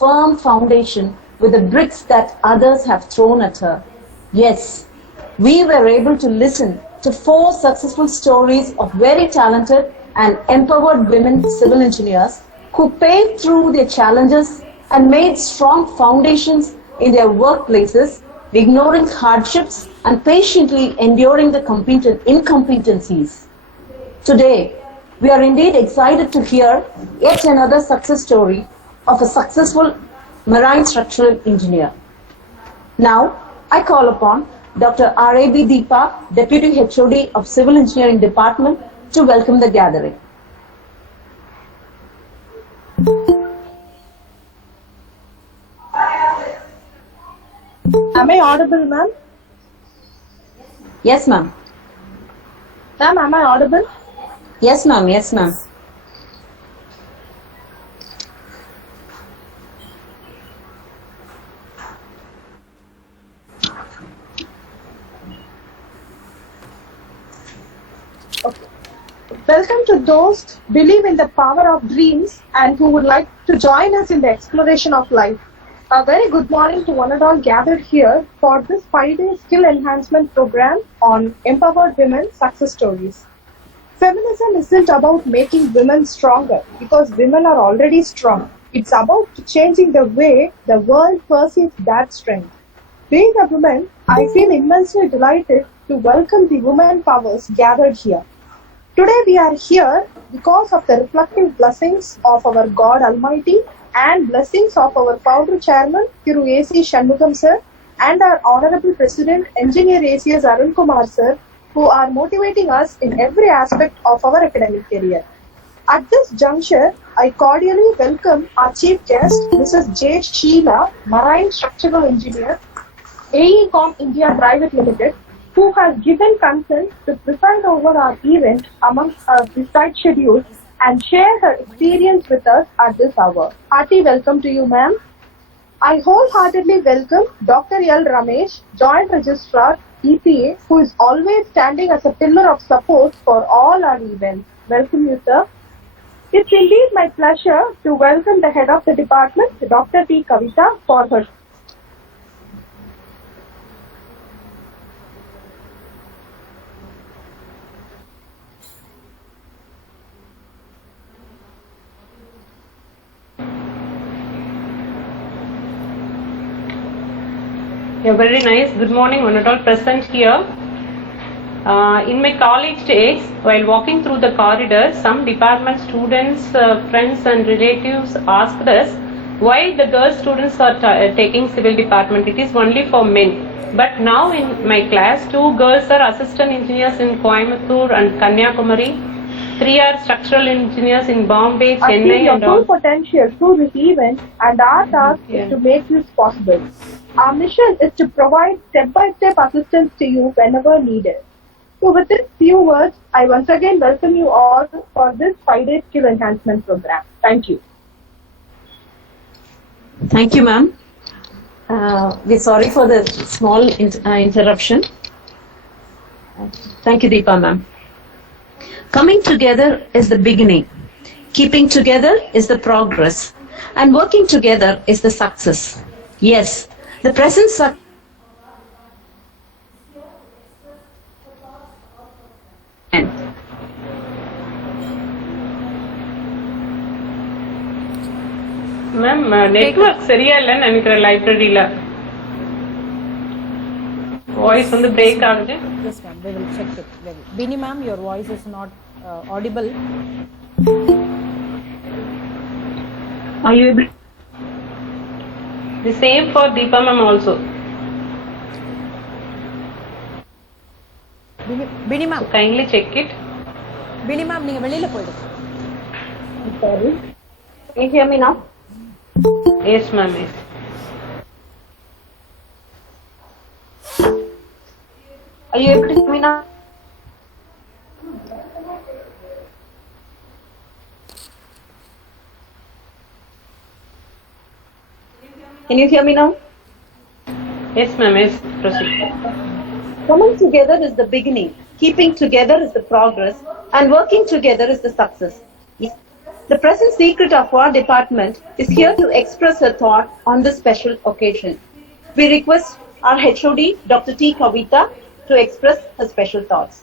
firm foundation with the bricks that others have thrown at her. Yes, we were able to listen to 4 successful stories of very talented and empowered women civil engineers who paved through their challenges and made strong foundations in their workplaces, ignoring hardships and patiently enduring the incompetencies. Today, we are indeed excited to hear yet another success story of a successful marine structural engineer. Now, I call upon Dr. R.A.B. Deepa, Deputy HOD of Civil Engineering Department, to welcome the gathering. Am I audible, ma'am? Yes, ma'am. Ma'am, am I audible? Yes, ma'am. Yes, ma'am. Okay. Welcome to those who believe in the power of dreams and who would like to join us in the exploration of life. A very good morning to one and all gathered here for this 5-day skill enhancement program on empowered women success stories. Feminism isn't about making women stronger because women are already strong. It's about changing the way the world perceives that strength. Being a woman, I feel immensely delighted to welcome the women powers gathered here. Today we are here because of the reflective blessings of our God Almighty and blessings of our founder chairman, Thiru A.C. Shanmugam sir, and our honorable president, engineer A.C.S. Arun Kumar sir, who are motivating us in every aspect of our academic career. At this juncture, I cordially welcome our chief guest, Mrs. J. Sheela, Marine Structural Engineer, AECOM India Private Limited, who has given consent to preside over our event amongst our tight schedule and share her experience with us at this hour. Hearty welcome to you, ma'am. I wholeheartedly welcome Dr. L. Ramesh, Joint Registrar, EPA, who is always standing as a pillar of support for all our events. Welcome you, sir. It's indeed my pleasure to welcome the head of the department, Dr. P. Kavita, for her. Yeah, very nice. Good morning, one and all present here. In my college days, while walking through the corridors, some department students, friends and relatives asked us why the girl students are taking civil department. It is only for men. But now in my class, 2 girls are assistant engineers in Coimbatore and Kanyakumari. 3 are structural engineers in Bombay, Chennai and all. Full potential through this event, and our task is to make this possible. Our mission is to provide step-by-step assistance to you whenever needed. So with these few words, I once again welcome you all for this 5-day skill enhancement program. Thank you. Thank you, ma'am. We're sorry for the small interruption. Thank you, Deepa, ma'am. Coming together is the beginning. Keeping together is the progress. And working together is the success. Yes, the present success. Ma'am, network சரியா இல்லைன்னு நினைக்கிறேன் லைப்ரரியில voice வந்து break ஆகுது. Yes ma'am, we will check it. Bini ma'am, your voice is not audible. Are you able? The same for Deepa ma'am also. Bini ma'am, So kindly check it. Bini ma'am, நீங்க வெளியில போயிடுங்க. Sorry. Can you hear me now? Yes ma'am. Yes. Are you able to hear me now? Can you hear me now? Yes ma'am. Yes. Proceed. Coming together is the beginning. Keeping together is the progress. And working together is the success. The present secret of our department is here to express her thought on this special occasion. We request our HOD, Dr. T. Kavita, to express her special thoughts.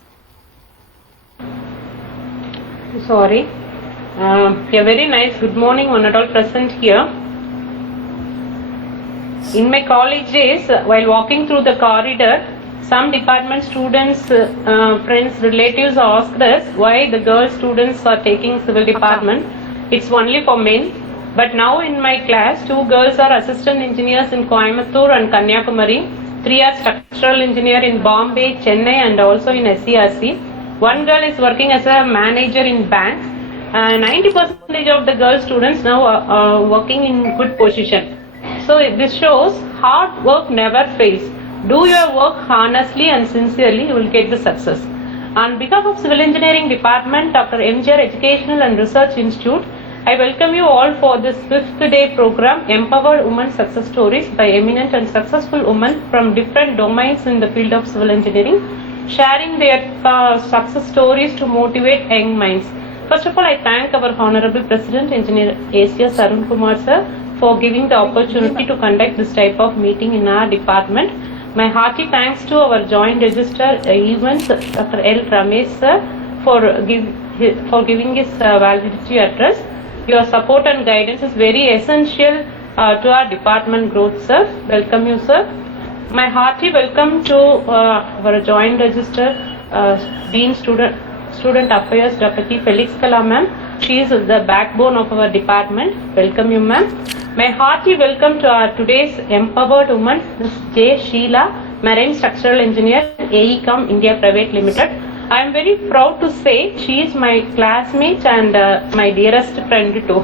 Sorry. A very nice good morning, one and all present here. In my college days, while walking through the corridor, some department students, friends, relatives asked us why the girl students are taking civil department. It's only for men. But now in my class, 2 girls are assistant engineers in Coimbatore and Kanyakumari. 3 are structural engineer in Bombay, Chennai and also in SCRC. 1 girl is working as a manager in banks. 90% of the girl students now are working in good position. So this shows hard work never fails. Do your work honestly and sincerely, you will get the success. On behalf of Civil Engineering Department, Dr. MGR Educational and Research Institute, I welcome you all for this 5th day program, Empowered Women Success Stories by eminent and successful women from different domains in the field of civil engineering, sharing their success stories to motivate young minds. First of all, I thank our Honorable President, Engineer A.C.S. Arun Kumar sir, for giving the opportunity to conduct this type of meeting in our department. My hearty thanks to our Joint Register Events, Dr. L. Ramesh sir, for giving his validity address. Your support and guidance is very essential to our department growth, sir. Welcome you, sir. My hearty welcome to our Joint Register Dean Student Affairs, Dr. T. Felix Kala ma'am. She is the backbone of our department. Welcome you, ma'am. My hearty welcome to our today's empowered woman, Ms. J. Sheela, Marine Structural Engineer, AECOM India Private Limited. I am very proud to say she is my classmate and my dearest friend too.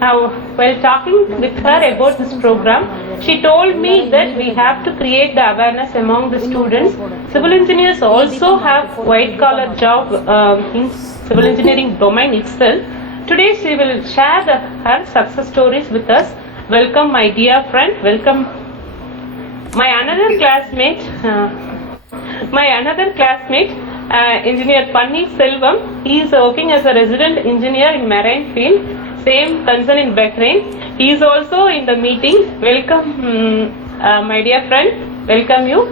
Now, while talking with her about this program, she told me that we have to create the awareness among the students. Civil engineers also have white collar job in civil engineering domain itself. Today she will share her success stories with us. Welcome my dear friend, welcome my another classmate, Engineer Panni Selvam. He is working as a resident engineer in marine field, same concern in Bahrain. He is also in the meeting. Welcome my dear friend, welcome you.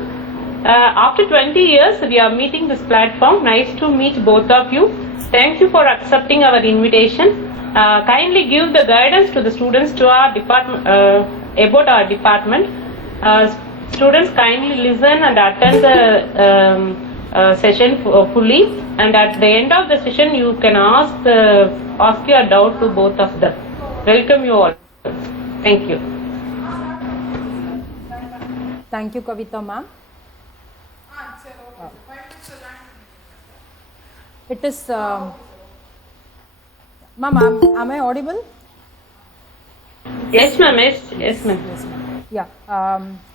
After 20 years we are meeting this platform. Nice to meet both of you. Thank you for accepting our invitation. Kindly give the guidance to the students to our department about our department. Students kindly listen and attend the session fully, and at the end of the session you can ask your doubt to both of them. Welcome you all. Thank you. Thank you, Kavita ma'am. It is, ma'am, am I audible? Yes, ma'am. Yes, ma'am. Yeah.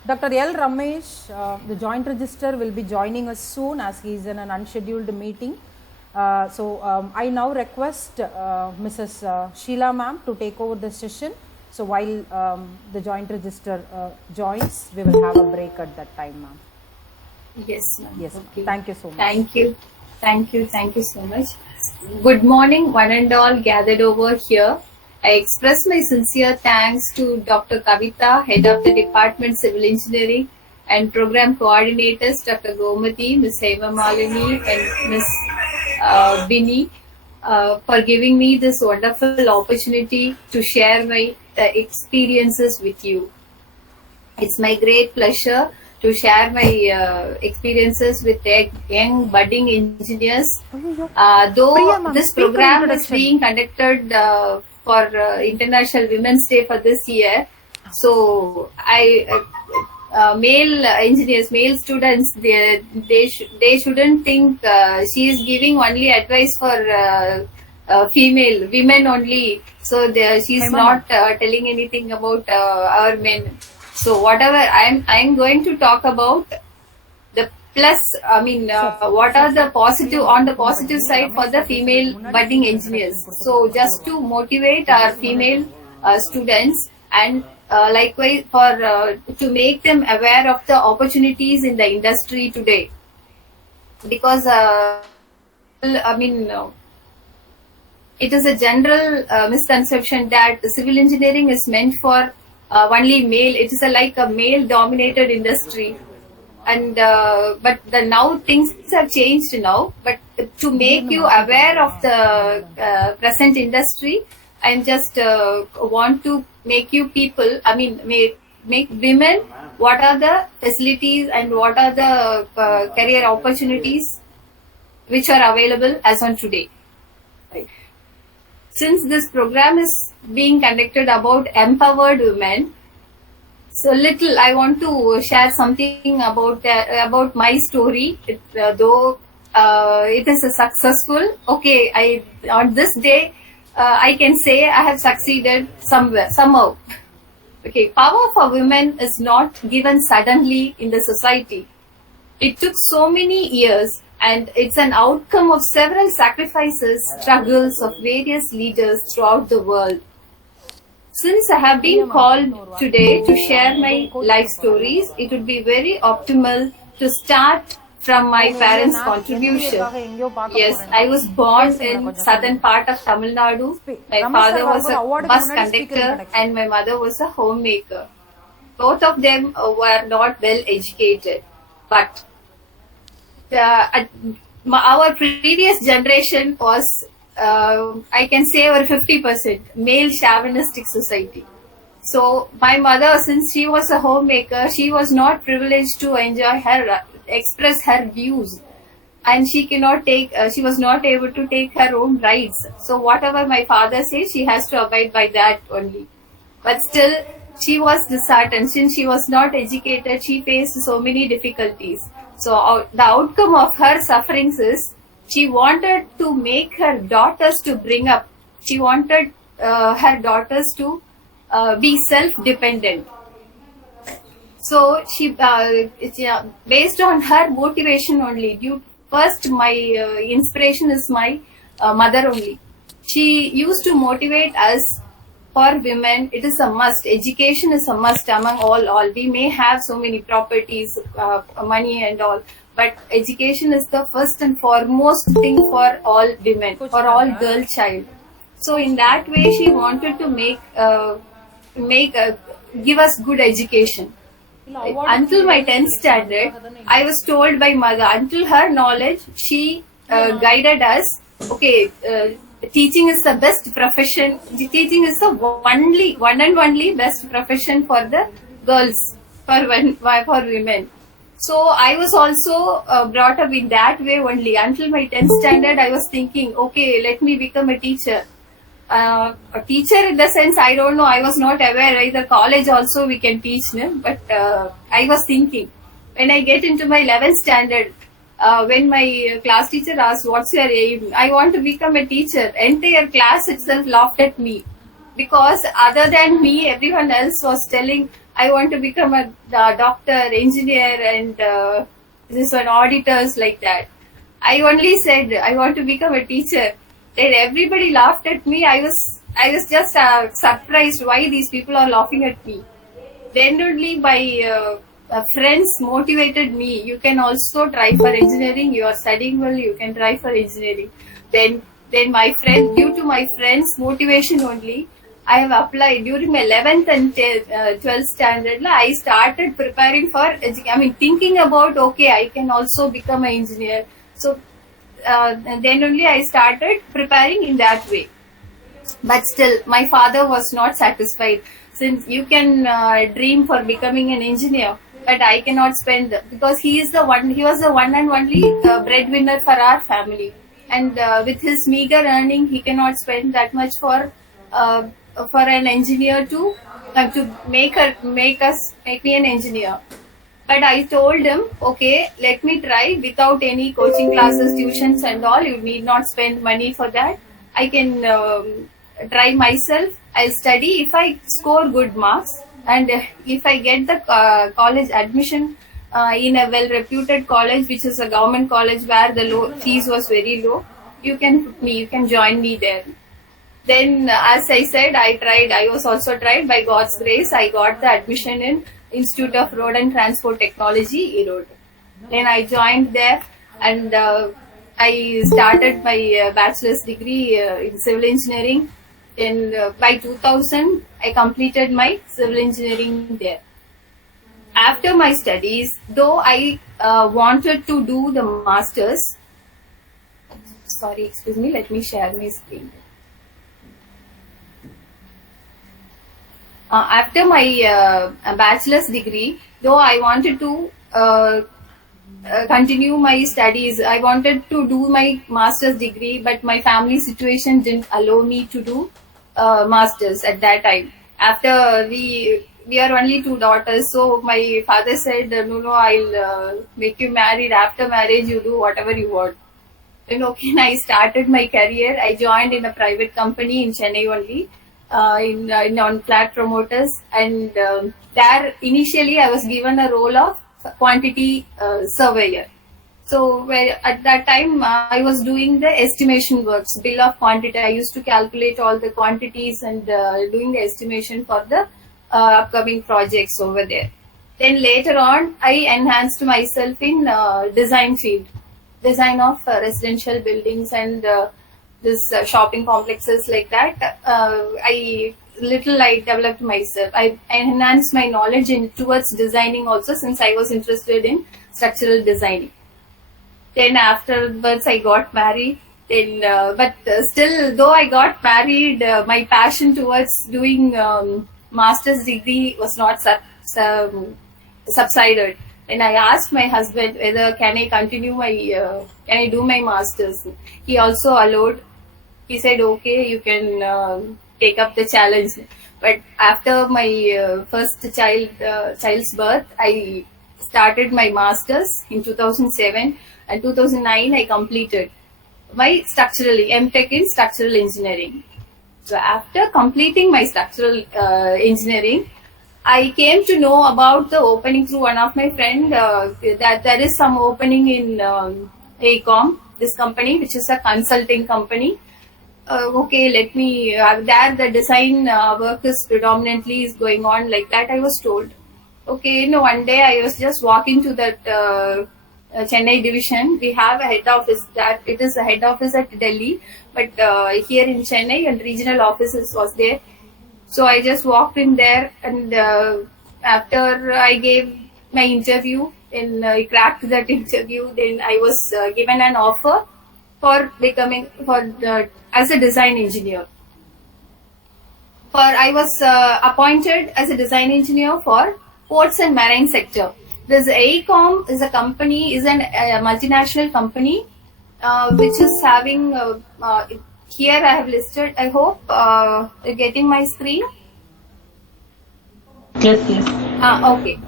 Dr. L. Ramesh, the Joint Register, will be joining us soon as he is in an unscheduled meeting. I now request Mrs. Sheela ma'am to take over the session. So while the Joint Register joins, we will have a break at that time, ma'am. Yes, ma'am. Yes, okay. Thank you so much. Thank you so much. Good morning, one and all gathered over here. I express my sincere thanks to Dr. Kavita, Head of the Department Civil Engineering, and Program Coordinators Dr. Gomati, Ms. Heva Malini and Ms. Bini for giving me this wonderful opportunity to share my experiences with you. It's my great pleasure to share my experiences with young budding engineers. Though this program is being conducted for International Women's Day for this year, so male engineers, male students, they shouldn't think she is giving only advice for female women only. So she's not telling anything about our men. So whatever I'm going to talk about the plus. I mean, what are the positive on the positive side for the female budding engineers? So just to motivate our female students, and likewise for to make them aware of the opportunities in the industry today, because it is a general misconception that civil engineering is meant for only male. It is like a male-dominated industry, and but now things have changed now. But to make you aware of the present industry, I just want to make you people. I mean, make women. What are the facilities and what are the career opportunities which are available as on today? Right. Since this program is being conducted about empowered women, so little I want to share something about my story. Though it is a successful, okay, on this day I can say I have succeeded somehow. Okay, power for women is not given suddenly in the society. It took so many years, and it's an outcome of several sacrifices, struggles of various leaders throughout the world. Since I have been called today to share my life stories, it would be very optimal to start from my parents' contribution. Yes, I was born in southern part of Tamil Nadu. My father was a bus conductor and my mother was a homemaker. Both of them were not well educated, but our previous generation was, I can say, over 50% male chauvinistic society. So my mother, since she was a homemaker, she was not privileged to enjoy express her views, and she was not able to take her own rights. So whatever my father says, she has to abide by that only. But still, she was disheartened. Since she was not educated, she faced so many difficulties. So the outcome of her sufferings is she wanted to make her daughters to bring up. She wanted her daughters to be self-dependent. So she, based on her motivation only. First, my inspiration is my mother only. She used to motivate us. For women, it is a must. Education is a must among all. We may have so many properties, money and all, but education is the first and foremost thing for all women, for all girl child. So in that way, she wanted to give us good education. Until my 10th standard, I was told by mother, until her knowledge, she guided us. Okay, teaching is the best profession. Teaching is the one and only best profession for the girls, for women. So I was also brought up in that way only. Until my 10th standard, I was thinking, okay, let me become a teacher. A teacher in the sense, I don't know, I was not aware, either college also we can teach, but I was thinking, when I get into my 11th standard, when my class teacher asked, what's your aim? I want to become a teacher. Entire class itself laughed at me, because other than me, everyone else was telling, I want to become a doctor, engineer, and this one, auditors, like that. I only said, I want to become a teacher. Then everybody laughed at me. I was just surprised why these people are laughing at me. Then only my friends motivated me. You can also try for engineering. You are studying well. You can try for engineering. Then my friend, due to my friends' motivation only, I have applied during my 11th and 12th standard. I started preparing for thinking about, okay, I can also become an engineer. So then only I started preparing in that way. But still, my father was not satisfied. Since you can dream for becoming an engineer, but I cannot spend, because he was the one and only breadwinner for our family, and with his meager earning, he cannot spend that much for an engineer to make me an engineer. But I told him, okay, let me try without any coaching classes, tuitions and all. You need not spend money for that. I can try myself. I'll study. If I score good marks and if I get the college admission in a well-reputed college, which is a government college where the fees was very low, you can join me there. Then, as I said, I was also tried. By God's grace, I got the admission in Institute of Road and Transport Technology, Erode. Then I joined there, and I started my bachelor's degree in civil engineering. Then by 2000, I completed my civil engineering there. After my studies, though I wanted to do the masters, sorry, excuse me, let me share my screen. After my bachelor's degree, though I wanted to continue my studies, I wanted to do my master's degree, but my family situation didn't allow me to do masters at that time. After we are only two daughters, so my father said, no, I'll make you married. After marriage, you do whatever you want. Then okay, I started my career. I joined in a private company in Chennai only, in on flat promoters, and there initially I was given a role of quantity surveyor. So where at that time I was doing the estimation works, bill of quantity. I used to calculate all the quantities and doing the estimation for the upcoming projects over there. Then later on, I enhanced myself in design field, design of residential buildings and this shopping complexes like that. I developed myself. I enhanced my knowledge towards designing also, since I was interested in structural designing. Then afterwards I got married. Then, but still, though I got married, my passion towards doing master's degree was not subsided. And I asked my husband whether can I continue my, can I do my master's. He also allowed. He said, okay, you can take up the challenge. But after my first child's birth, I started my master's in 2007, and 2009 I completed my MTech in structural engineering. So after completing my structural engineering, I came to know about the opening through one of my friend that there is some opening in ACOM, this company, which is a consulting company. Okay, let me, there the design work is predominantly is going on, like that I was told. Okay, one day I was just walking to that Chennai division. We have a head office, that it is a head office at Delhi, but here in Chennai and regional offices was there. So I just walked in there, and after I gave my interview, and I cracked that interview, then I was given an offer for becoming as a design engineer. I was appointed as a design engineer for ports and marine sector. This AECOM is a company, is a multinational company, which is having, here I have listed, I hope you're getting my screen. Yes, yes. Okay.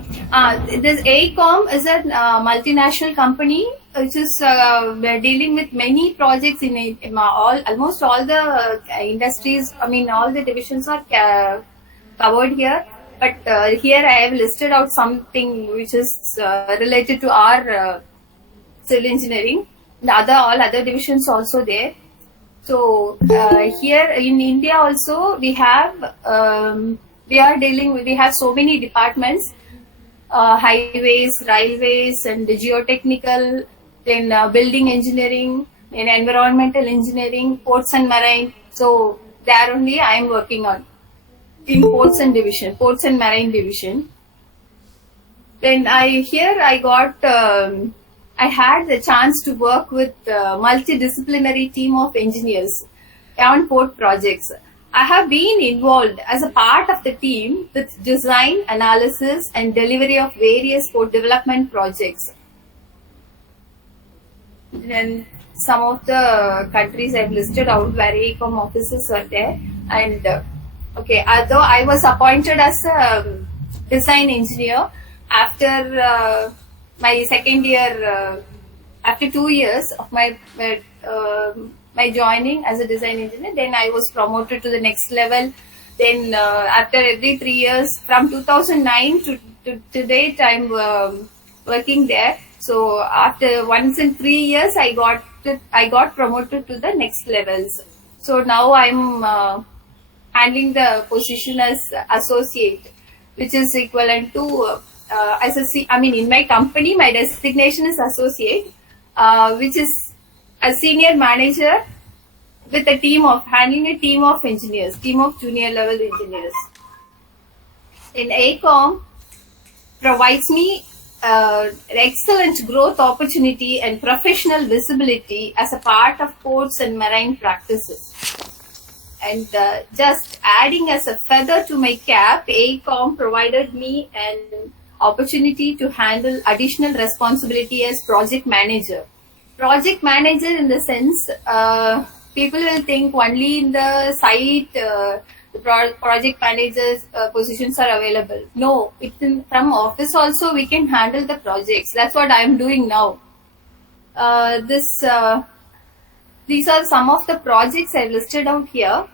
This AECOM is a multinational company which is dealing with many projects in almost all the industries. I mean, all the divisions are covered here. But here I have listed out something which is related to our civil engineering. All other divisions also there. So here in India also we have we have so many departments, highways, railways, and geotechnical, then building engineering, then environmental engineering, ports and marine. So there only I am working on in ports and marine division. Then I had the chance to work with a multidisciplinary team of engineers on port projects. I have been involved as a part of the team with design, analysis, and delivery of various port development projects. Then some of the countries I've listed out where AECOM offices are there. And okay, although I was appointed as a design engineer after my second year, after 2 years of my joining as a design engineer, then I was promoted to the next level. Then after every 3 years, from 2009 to date, I'm working there. So after once in 3 years, I got promoted to the next levels. So now I'm handling the position as associate, which is equivalent to in my company, my designation is associate, which is a senior manager with a team of handling a team of engineers, team of junior level engineers. In ACOM provides me excellent growth opportunity and professional visibility as a part of ports and marine practices. And just adding as a feather to my cap, ACOM provided me an opportunity to handle additional responsibility as project manager. Project manager in the sense, people will think only in the site the project managers positions are available. No, from office also we can handle the projects. That's what I am doing now. These are some of the projects I listed out here.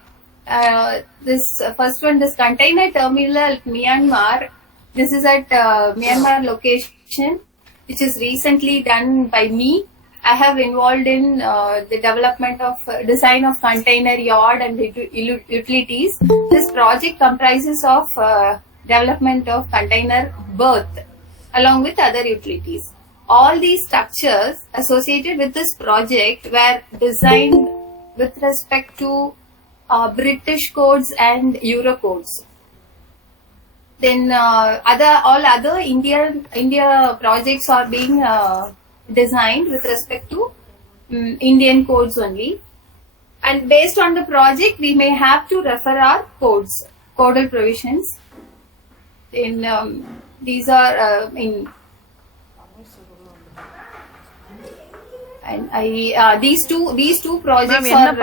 This first one, this container terminal at Myanmar. This is at Myanmar location, which is recently done by me. I have involved in the development of design of container yard and utilities. This project comprises of development of container berth along with other utilities. All these structures associated with this project were designed with respect to British codes and Euro codes. Then all other India projects are being designed with respect to Indian codes only. And based on the project, we may have to refer our codes, codal provisions. In these are and these two projects are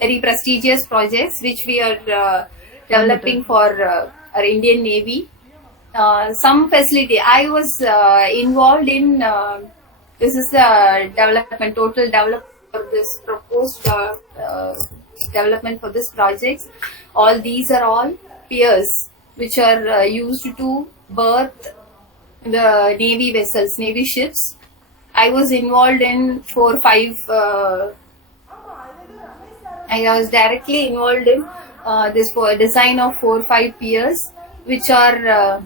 very prestigious projects which we are developing for our Indian Navy. Some facility I was involved in. This is the total development for this proposed development for this project. All these are all piers which are used to berth the Navy vessels, Navy ships. I was involved in 4 or 5. I was directly involved in this design of 4 or 5 piers, which are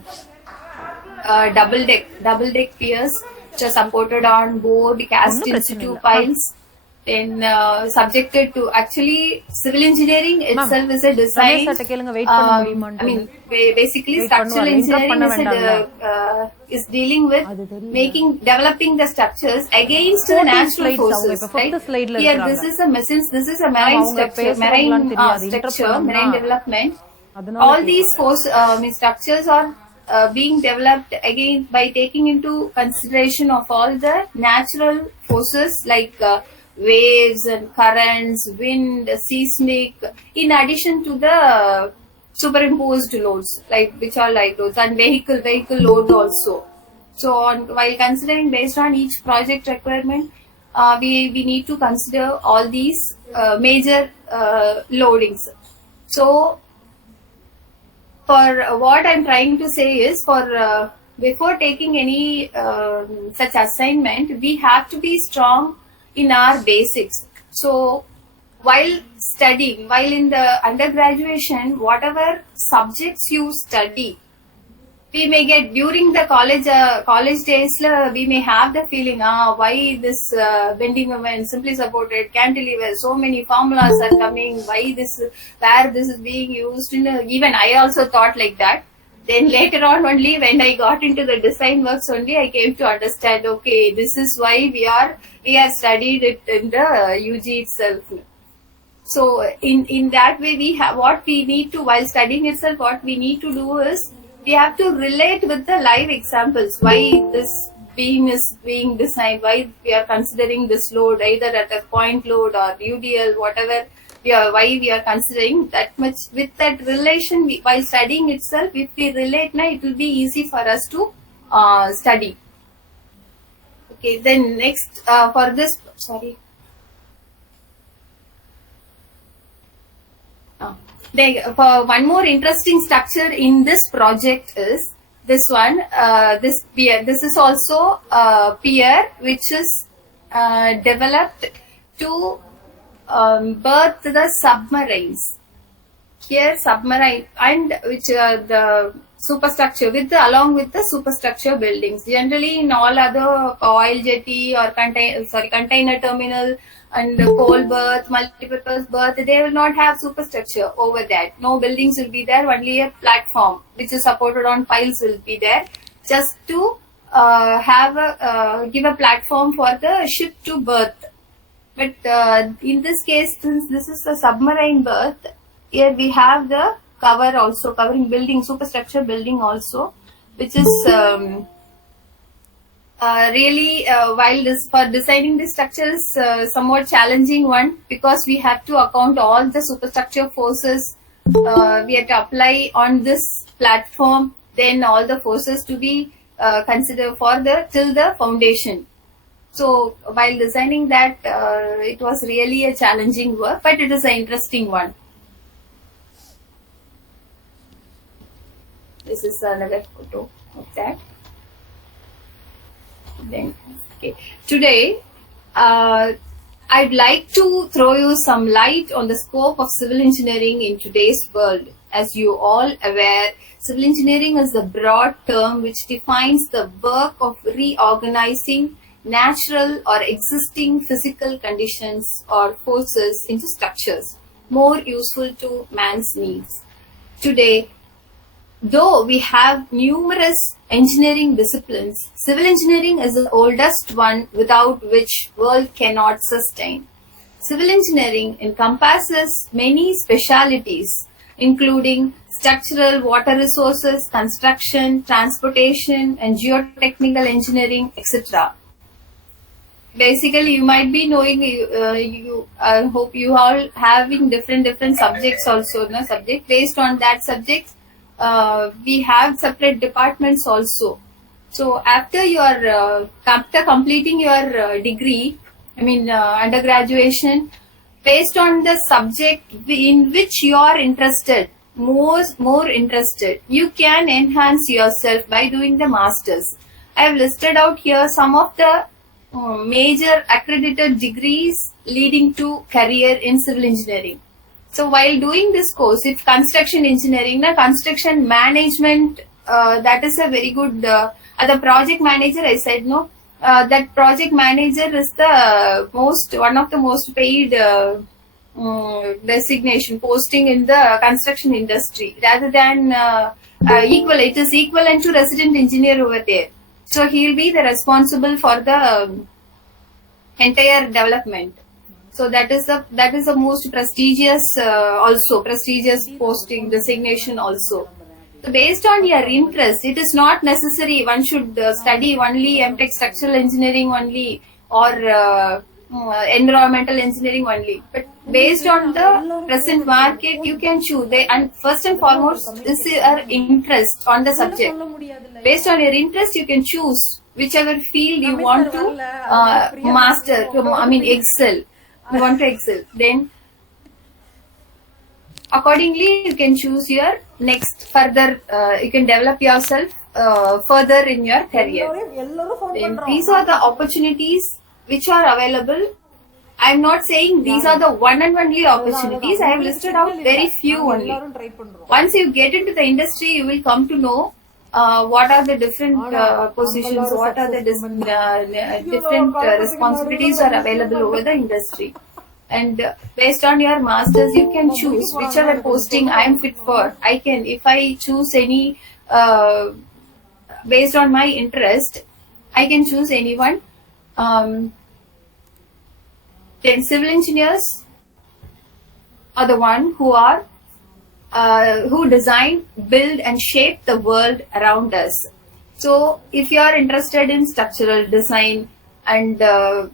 double deck piers, which are supported on board cast in situ piles. And subjected to actually civil engineering itself is a design. Basically structural engineering is dealing with developing the structures against the natural forces. Right? Here, this is a marine structure, marine development. All these structures are being developed again by taking into consideration of all the natural forces like waves and currents, wind, seismic, in addition to the superimposed loads, which are light loads, and vehicle load also. So, while considering based on each project requirement, we need to consider all these major loadings. So, for what I'm trying to say is, before taking any such assignment, we have to be strong in our basics. So while studying, while in the undergraduation, whatever subjects you study, we may get during the college days, we may have the feeling, why this bending moment, simply supported, cantilever, so many formulas are coming, where this is being used. Even I also thought like that. Then later on only, when I got into the design works only, I came to understand, okay, this is why we have studied it in the UG itself. So in that way, we have what we need to, while studying itself, what we need to do is, we have to relate with the live examples, why this beam is being designed, why we are considering this load, either at a point load or UDL, whatever. Why we are considering that much. With that relation, while studying itself, if we relate now, it will be easy for us to study. Okay, then next for this, for one more interesting structure in this project is this one. This pier. This is also a pier which is developed to berth the submarines. Here submarine, and which the superstructure along with the superstructure buildings. Generally, in all other oil jetty or container terminal and coal berth, multipurpose berth, they will not have superstructure over that. No buildings will be there. Only a platform which is supported on piles will be there, just to give a platform for the ship to berth. But in this case, since this is a submarine berth, here we have the cover also, covering building, superstructure building also, which is really, while for designing this structure is somewhat challenging one, because we have to account all the superstructure forces we have to apply on this platform, then all the forces to be considered for till the foundation. So while designing that, it was really a challenging work, but it is an interesting one. This is another photo of that. Then, okay. Today, I'd like to throw you some light on the scope of civil engineering in today's world. As you all aware, civil engineering is a broad term which defines the work of reorganizing natural or existing physical conditions or forces into structures more useful to man's needs. Today, though we have numerous engineering disciplines, civil engineering is the oldest one without which world cannot sustain. Civil engineering encompasses many specialities, including structural, water resources, construction, transportation, and geotechnical engineering, etc. Basically, you might be knowing, I hope you all having different subjects also, no? Subject based on that subject, we have separate departments also. So after after completing your degree, undergraduation, based on the subject in which you are interested, more interested, you can enhance yourself by doing the masters. I have listed out here some of the major accredited degrees leading to career in civil engineering. So while doing this course, if construction engineering, construction management, that is a very good, as a project manager, I said no, that project manager is one of the most paid designation posting in the construction industry, rather than it is equivalent to resident engineer over there. So he will be the responsible for the entire development. So that is the most prestigious posting designation also. So based on your interest, it is not necessary one should study only MTech structural engineering only, or environmental engineering only. But based on the present market, you can choose. And first and foremost, this is your interest on the subject. Based on your interest, you can choose whichever field you want to master, excel. You want to excel. Then, accordingly, you can choose your next further. You can develop yourself further in your career. Then these are the opportunities which are available. I am not saying these are the one and only opportunities. I have listed out very few only. Once you get into the industry, you will come to know what are the different positions, what are the different responsibilities are available over the industry. And based on your masters, you can choose whichever posting I am fit for. If I choose any, based on my interest, I can choose anyone. Then civil engineers are the one who design, build and shape the world around us. So if you are interested in structural design, and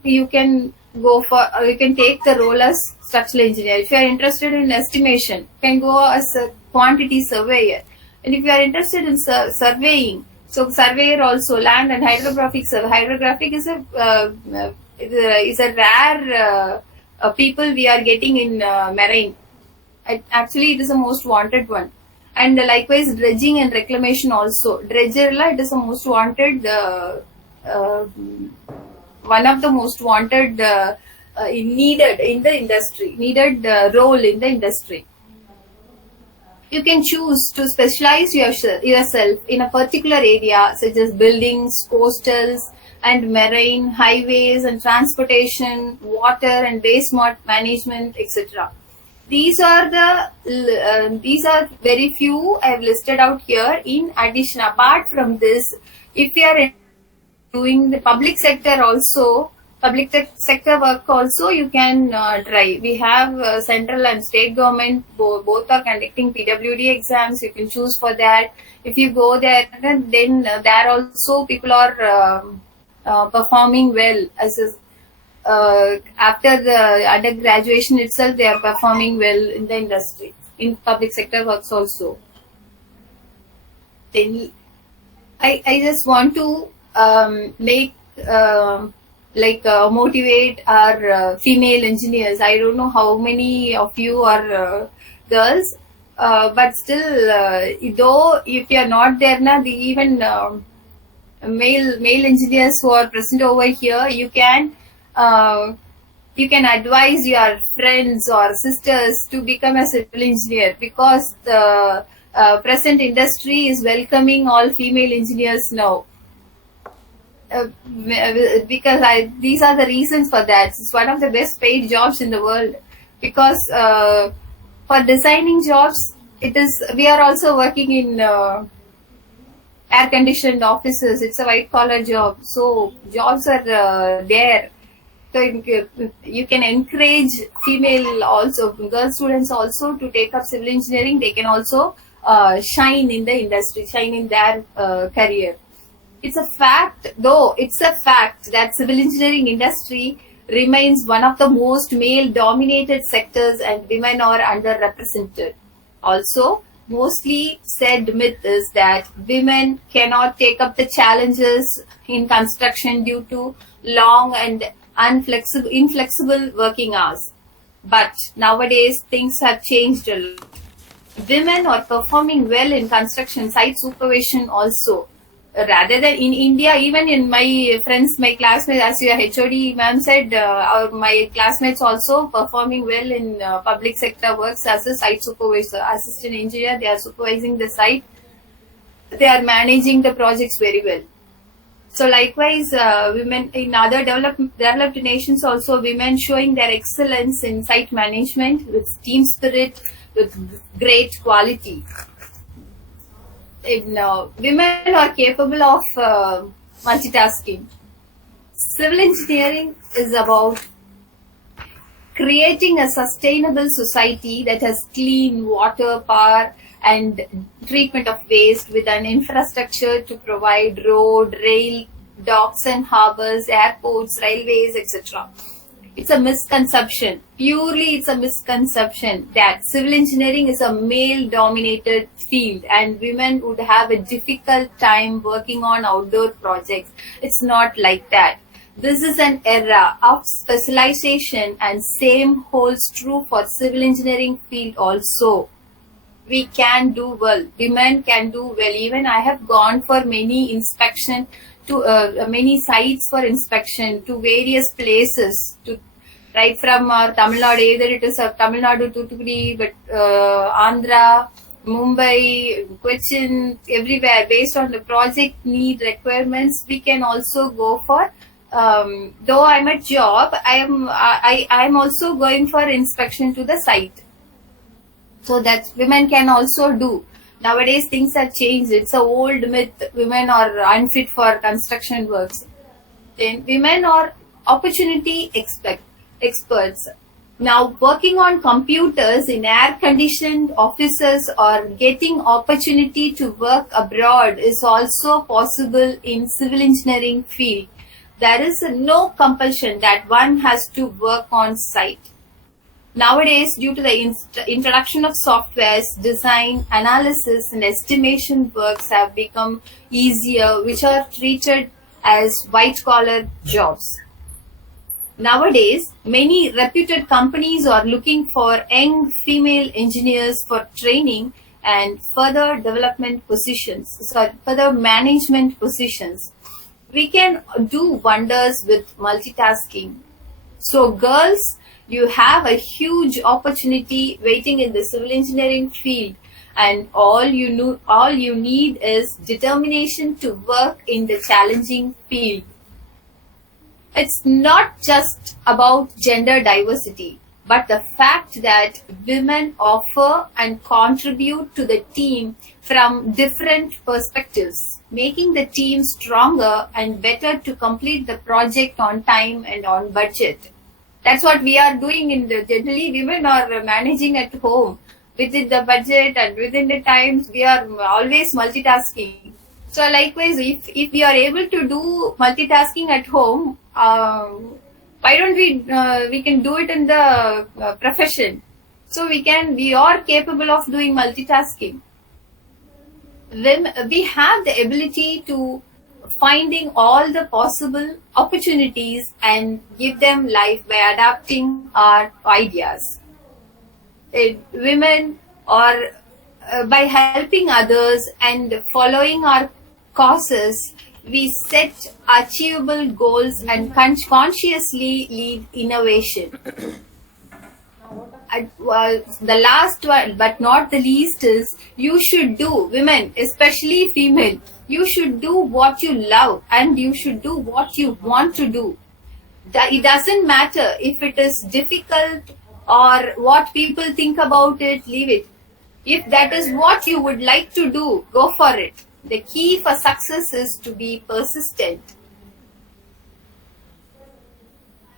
you can take the role as structural engineer. If you are interested in estimation, you can go as a quantity surveyor. And if you are interested in surveying, so surveyor also, land and hydrographic survey. Hydrographic is a rare people we are getting in marine. Actually, it is the most wanted one. And likewise, dredging and reclamation also. Dredger, it is the most wanted, one of the most wanted, needed in the industry, role in the industry. You can choose to specialize yourself in a particular area such as buildings, coastals and marine, highways and transportation, water and waste management, etc. These are very few I have listed out here. In addition, apart from this, if you are doing the public sector also, sector work also, you can try. We have central and state government, both are conducting PWD exams. You can choose for that. If you go there, then there also people are performing well. After the undergraduation itself, they are performing well in the industry, in public sector works also. Then I just want to motivate our female engineers. I don't know how many of you are girls, but still, though if you are not there now, even male engineers who are present over here, you can advise your friends or sisters to become a civil engineer, because the present industry is welcoming all female engineers now. Because these are the reasons for that. It's one of the best paid jobs in the world, because for designing jobs, we are also working in air conditioned offices. It's a white collar job, so jobs are there. So you can encourage female also, girl students also, to take up civil engineering. They can also shine in the industry, shine in their career. It's a fact that civil engineering industry remains one of the most male-dominated sectors and women are underrepresented. Also, mostly said myth is that women cannot take up the challenges in construction due to long and inflexible working hours. But nowadays, things have changed a lot. Women are performing well in construction, site supervision also. Rather than in India, even in my friends, my classmates, as your HOD ma'am said, my classmates also performing well in public sector works as a site supervisor, assistant engineer. They are supervising the site. They are managing the projects very well. So likewise, women in other developed nations also, women showing their excellence in site management with team spirit, with great quality. Women are capable of multitasking. Civil engineering is about creating a sustainable society that has clean water, power and treatment of waste, with an infrastructure to provide road, rail, docks and harbors, airports, railways, etc. It's a misconception. Purely it's a misconception that civil engineering is a male-dominated field and women would have a difficult time working on outdoor projects. It's not like that. This is an era of specialization, and same holds true for civil engineering field also. We can do well. Women can do well. Even I have gone for many inspection to many sites for inspection to various places, to right from Tamil Nadu, either it is Tamil Nadu, Tuticorin, but Andhra, Mumbai, Cochin, everywhere. Based on the project need requirements, we can also go for. Though I'm at job, I am also going for inspection to the site. So that women can also do. Nowadays things have changed. It's an old myth. Women are unfit for construction works. Then women are opportunity experts. Now working on computers in air-conditioned offices or getting opportunity to work abroad is also possible in civil engineering field. There is no compulsion that one has to work on site. Nowadays, due to the introduction of softwares, design, analysis and estimation works have become easier, which are treated as white-collar jobs. Nowadays, many reputed companies are looking for young female engineers for training and further development positions, further management positions. We can do wonders with multitasking. So girls, you have a huge opportunity waiting in the civil engineering field. and all you need is determination to work in the challenging field. It's not just about gender diversity, but the fact that women offer and contribute to the team from different perspectives, making the team stronger and better to complete the project on time and on budget. That's what we are doing generally women are managing at home within the budget and within the times. We are always multitasking. So likewise, if we are able to do multitasking at home, why don't we can do it in the profession? So we are capable of doing multitasking. When we have the ability to finding all the possible opportunities and give them life by adapting our ideas. Women are by helping others and following our causes, we set achievable goals and consciously lead innovation. The last one, but not the least, is you should do, women, especially female, you should do what you love and you should do what you want to do. It doesn't matter if it is difficult or what people think about it, leave it. If that is what you would like to do, go for it. The key for success is to be persistent.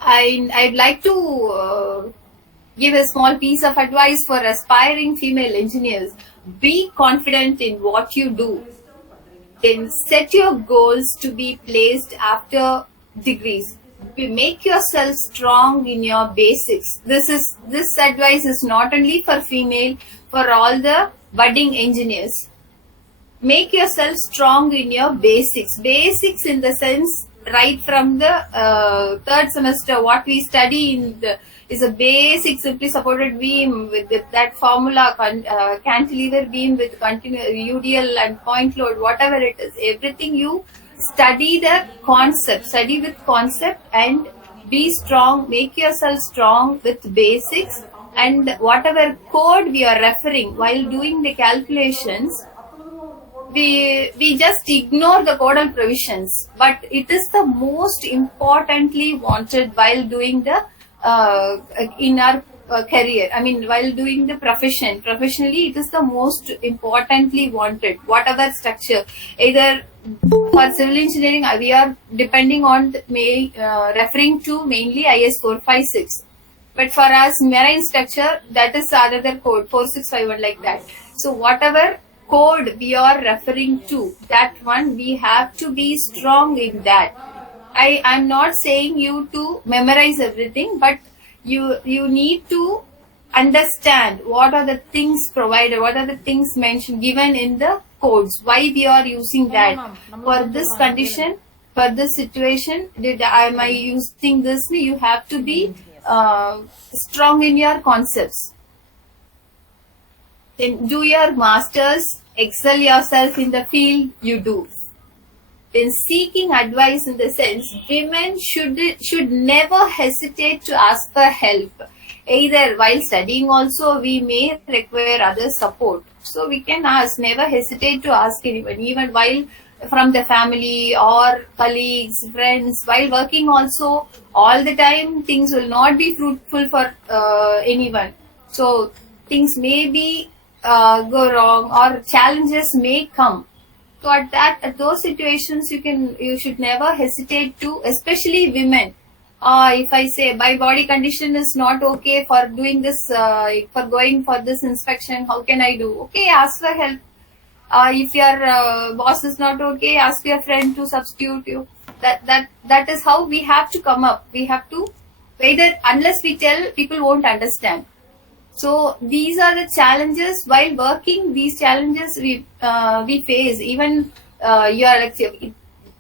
I'd like to give a small piece of advice for aspiring female engineers. Be confident in what you do. Then set your goals to be placed after degrees. Make yourself strong in your basics. This advice is not only for female, for all the budding engineers. Make yourself strong in your basics. Basics in the sense, right from the third semester, what we study is a basic simply supported beam with that formula, cantilever beam with UDL and point load, whatever it is. Everything you study the concept, study with concept and be strong. Make yourself strong with basics, and whatever code we are referring while doing the calculations, we just ignore the codal provisions, but it is the most importantly wanted while doing the in our career. I mean, while doing the professionally, it is the most importantly wanted. Whatever structure, either for civil engineering, we are depending on referring to mainly IS 456. But for us, marine structure, that is another code, 4651, like that. So whatever code we are referring to, that one we have to be strong in that. I'm not saying you to memorize everything, but you need to understand what are the things provided, what are the things mentioned, given in the codes, why we are using that. For this condition, for this situation, am I using this? You have to be strong in your concepts. Then do your masters, excel yourself in the field you do. Then seeking advice in the sense, women should never hesitate to ask for help. Either while studying also, we may require other support. So we can ask, never hesitate to ask anyone, even while from the family or colleagues, friends. While working also, all the time things will not be fruitful for anyone. So things may be go wrong or challenges may come. So at those situations, you should never hesitate to, especially women. If I say my body condition is not okay for doing this, for going for this inspection, how can I do? Okay, ask for help. If your boss is not okay, ask your friend to substitute you. That is how we have to come up. We have to, either unless we tell, people won't understand. So these are the challenges while working. These challenges we face. Even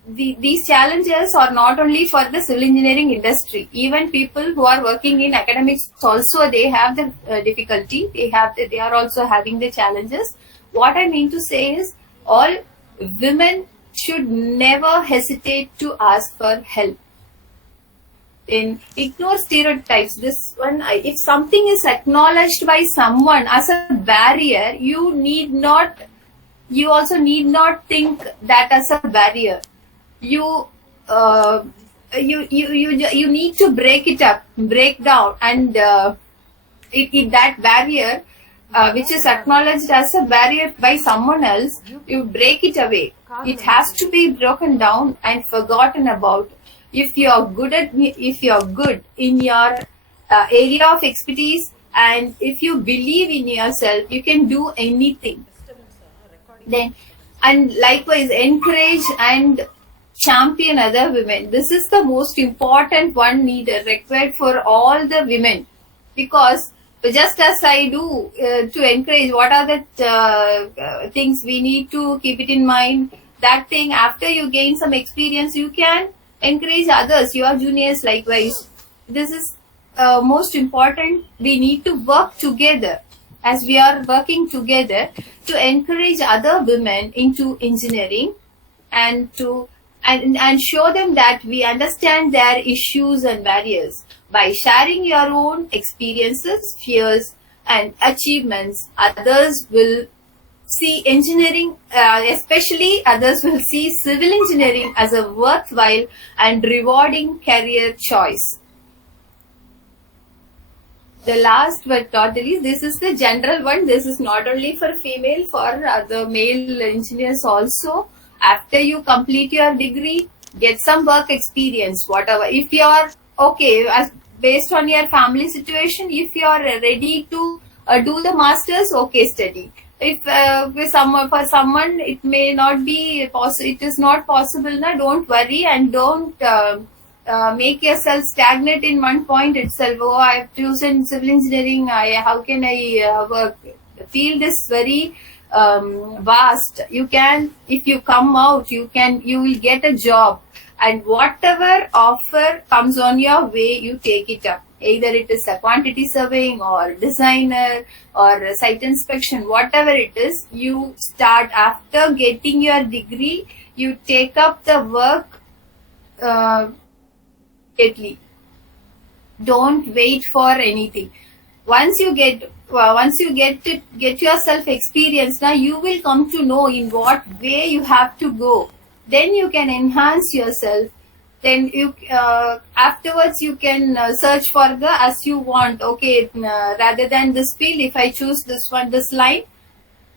these challenges are not only for the civil engineering industry. Even people who are working in academics also, they have the difficulty. They are also having the challenges. What I mean to say is, all women should never hesitate to ask for help. Then ignore stereotypes. This one, if something is acknowledged by someone as a barrier, you also need not think that as a barrier. You need to break it up, break down, and if that barrier, which is acknowledged as a barrier by someone else, you break it away. It has to be broken down and forgotten about. If you are good in your area of expertise, and if you believe in yourself, you can do anything. Then, and likewise, encourage and champion other women. This is the most important one required for all the women, because just as I do to encourage, what are the things we need to keep it in mind? That thing, after you gain some experience, you can encourage others, your juniors likewise. This is most important. We need to work together, as we are working together to encourage other women into engineering, and and show them that we understand their issues and barriers. By sharing your own experiences, fears, and achievements, others will see engineering, especially others will see civil engineering as a worthwhile and rewarding career choice. The last but not the least, this is the general one. This is not only for female, for the male engineers also. After you complete your degree, get some work experience, whatever. If you are okay, based on your family situation, if you are ready to do the masters, okay, study. If for someone it may not be possible, it is not possible, don't worry, and don't make yourself stagnant in one point itself. Oh, I have chosen civil engineering, how can I work? The field is very vast. You can, if you come out, you will get a job, and whatever offer comes on your way, you take it up. Either it is a quantity surveying or designer or site inspection, whatever it is, you start. After getting your degree, you take up the work immediately. Don't wait for anything. Once you get yourself experience, now you will come to know in what way you have to go. Then you can enhance yourself. Then you afterwards you can search for the as you want. Okay, rather than this field, if I choose this line,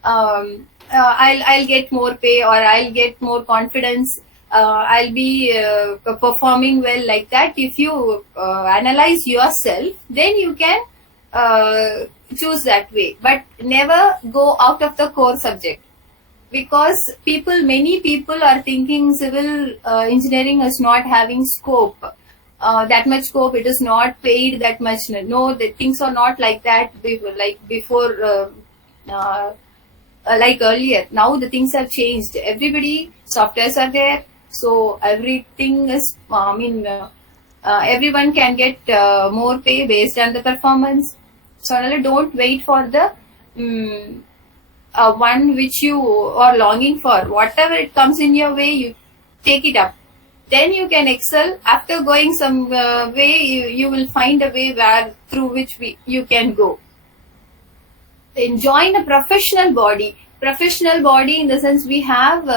I'll get more pay, or I'll get more confidence. I'll be performing well, like that. If you analyze yourself, then you can choose that way. But never go out of the core subject, because many people are thinking civil engineering is not having scope, that much scope. It is not paid that much. No, the things are not like that. Before, like earlier. Now the things have changed. Everybody, softwares are there, so everything is. Everyone can get more pay based on the performance. So don't wait for the one which you are longing for. Whatever it comes in your way, you take it up. Then you can excel. After going some way, you will find a way through which you can go. Then join a professional body. Professional body in the sense we have,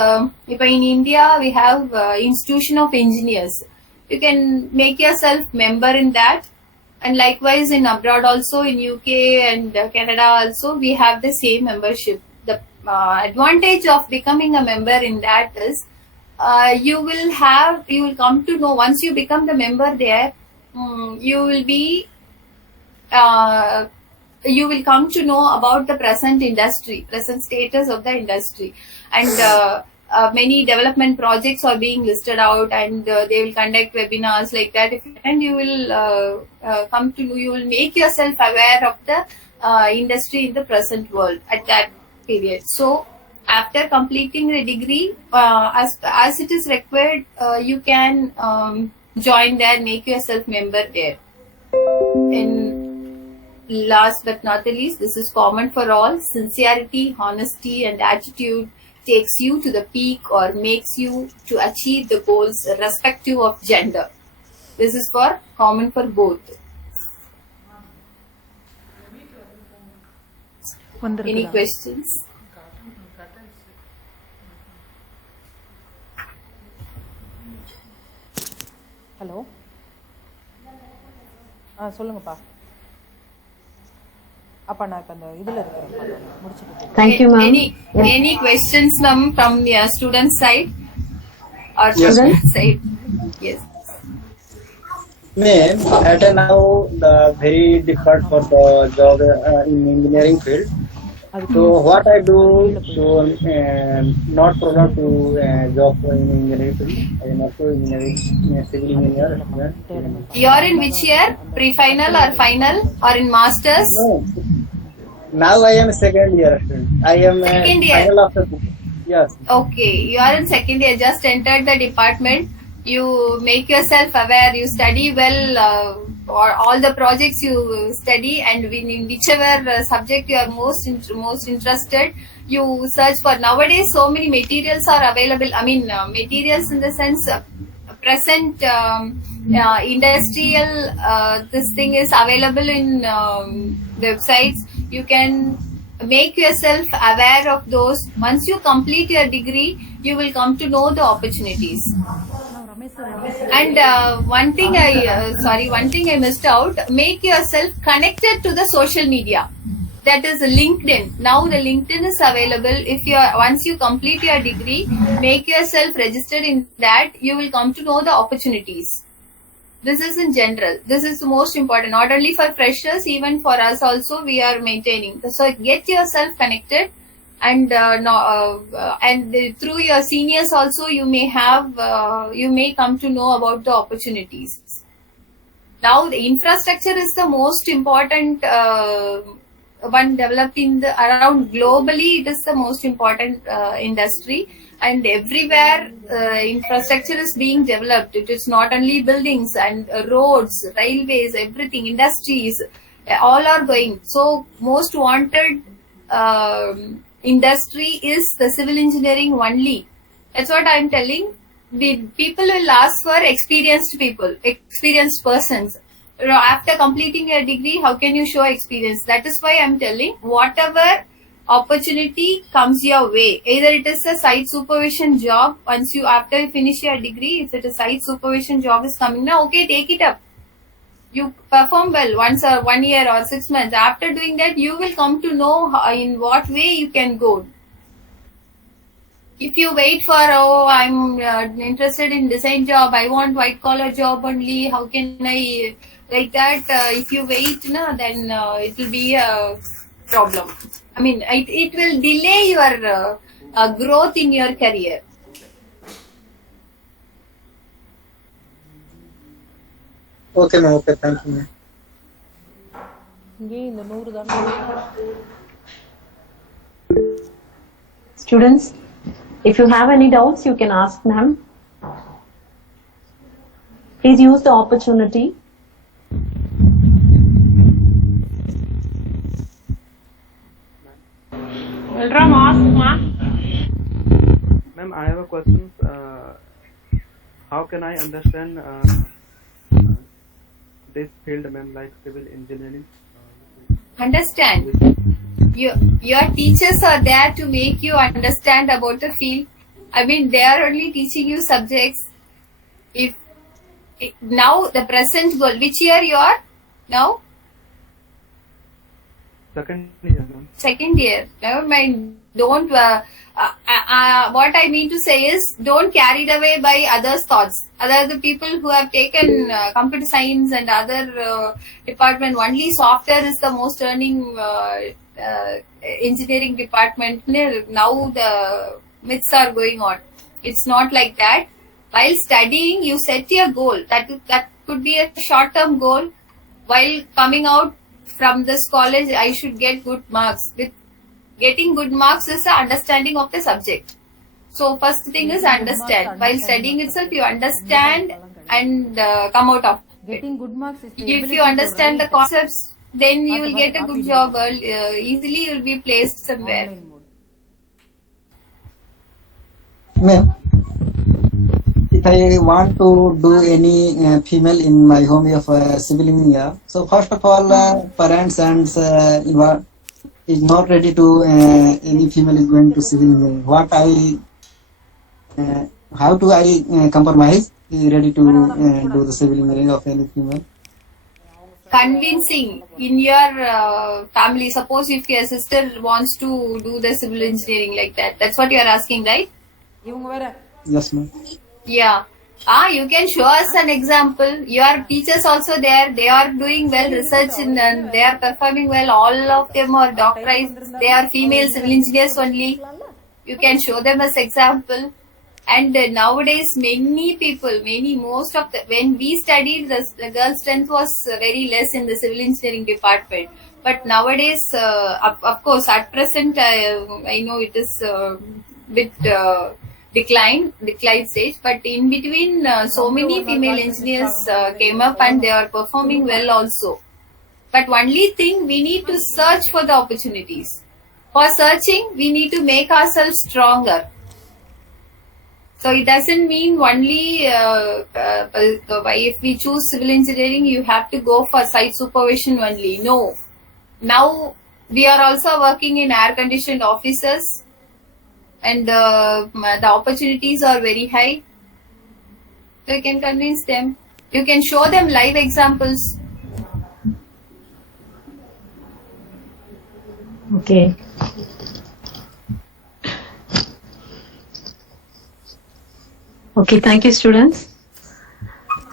if in India we have Institution of Engineers. You can make yourself member in that. And likewise in abroad also, in UK and Canada also, we have the same membership. The advantage of becoming a member in that is you will come to know, once you become the member there, you will come to know about the present status of the industry, and many development projects are being listed out, and they will conduct webinars like that. And you will come to know, you will make yourself aware of the industry in the present world at that period. So after completing the degree, as it is required, you can join there, make yourself member there. And last but not the least, this is common for all: sincerity, honesty, and attitude takes you to the peak or makes you to achieve the goals irrespective of gender. This is for common for both. Any questions? Hello சொல்லுங்கப்பா. அப்பா நான் இப்போ அந்த இதில் இருக்கிறேன் முடிச்சுட்டு. Thank you, ma'am. Any questions, ma'am, from the student side or Yes, student side? Yes. Ma'am, at now the very difficult for the job in engineering field. So what I do to not problem to job in engineering field. I am also engineering civil engineer. You are in which year? Pre-final or final or in masters? No. Now I am second year student. I am Second year. final after. Yes. Okay, you are in second year, just entered the department. You make yourself aware, you study well, or all the projects you study, and in whichever subject you are most interested, you search for. Nowadays, so many materials are available. I mean, materials in the sense present industrial this thing is available in websites. You can make yourself aware of those. Once you complete your degree, you will come to know the opportunities. And one thing I missed out. Make yourself connected to the social media. That is LinkedIn. Now the LinkedIn is available. If you are, once you complete your degree, make yourself registered in that. You will come to know the opportunities. This is in general. This is the most important. Not only for freshers, even for us also, we are maintaining. So get yourself connected, and through your seniors also, you may come to know about the opportunities. Now the infrastructure is the most important one developed in the around globally. It is the most important industry, and everywhere infrastructure is being developed. It is not only buildings and roads, railways, everything, industries, all are going. So most wanted industry is the civil engineering only. That's what I'm telling. The people will ask for experienced people, experienced persons. After completing your degree, how can you show experience? That is why I'm telling, whatever opportunity comes your way, either it is a site supervision job. Once you, after you finish your degree, if it is site supervision job is coming now, okay, take it up. You perform well once or 1 year or 6 months. After doing that, you will come to know in what way you can go. If you wait for, I'm interested in design job, I want white collar job only, how can I, like that, if you wait, then it will be a problem. I mean, it will delay your growth in your career. Okay, ma'am. Okay, thank you, ma'am. இங்கே இந்த 100 தான். Students, if you have any doubts, you can ask ma'am. Please use the opportunity. Welram, ask, ma'am. Ma'am, I have a question. How can I understand this field, ma'am, like civil engineering? Understand. Your teachers are there to make you understand about the field. I mean, they are only teaching you subjects. If now the present goal, which year you are now? Second year, ma'am. Second year. Never mind. Don't. What I mean to say is, don't carried away by others' thoughts. The people who have taken computer science and other department, only software is the most earning engineering department. Now the myths are going on. It's not like that. While studying, you set your goal. That could be a short-term goal. While coming out from this college, I should get good marks. With getting good marks is the understanding of the subject. So first thing is understand. While studying itself, you understand and come out of it. Getting good marks is the If ability you to understand the write concepts, then you will get a good job. Easily you will be placed somewhere. online mode. Ma'am, if I want to do any female in my home of civil engineer, so first of all, parents and is not ready to any female is going to civil engineering. What I how do I compromise? Ready to do the civil engineering of any female? Convincing in your family. Suppose if your sister wants to do the civil engineering like that, that's what you are asking, right? Yes, ma'am. Yeah. You can show us an example. Your teachers also there. They are doing well research and they are performing well. All of them are doctorites. They are female civil engineers only. You can show them as example. And nowadays, many people, most of the, when we studied, the girl strength was very less in the civil engineering department. But nowadays, of course, at present, I know it is bit decline stage. But in between, so many female engineers came up and they are performing well also. But only thing, we need to search for the opportunities. For searching, we need to make ourselves stronger. So it doesn't mean only if we choose civil engineering, you have to go for site supervision only. No. Now we are also working in air-conditioned offices, and the opportunities are very high. So you can convince them. You can show them live examples. Okay. Okay, thank you, students.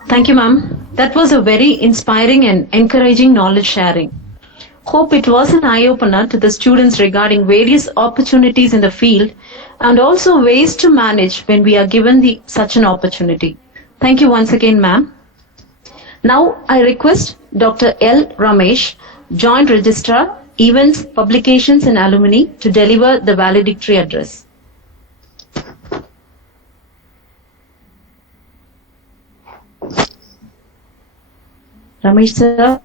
Thank you, ma'am. That was a very inspiring and encouraging knowledge sharing. Hope it was an eye-opener to the students regarding various opportunities in the field and also ways to manage when we are given such an opportunity. Thank you once again, ma'am. Now, I request Dr. L. Ramesh, Joint Registrar, Events, Publications and Alumni to deliver the valedictory address. Ramesh sir.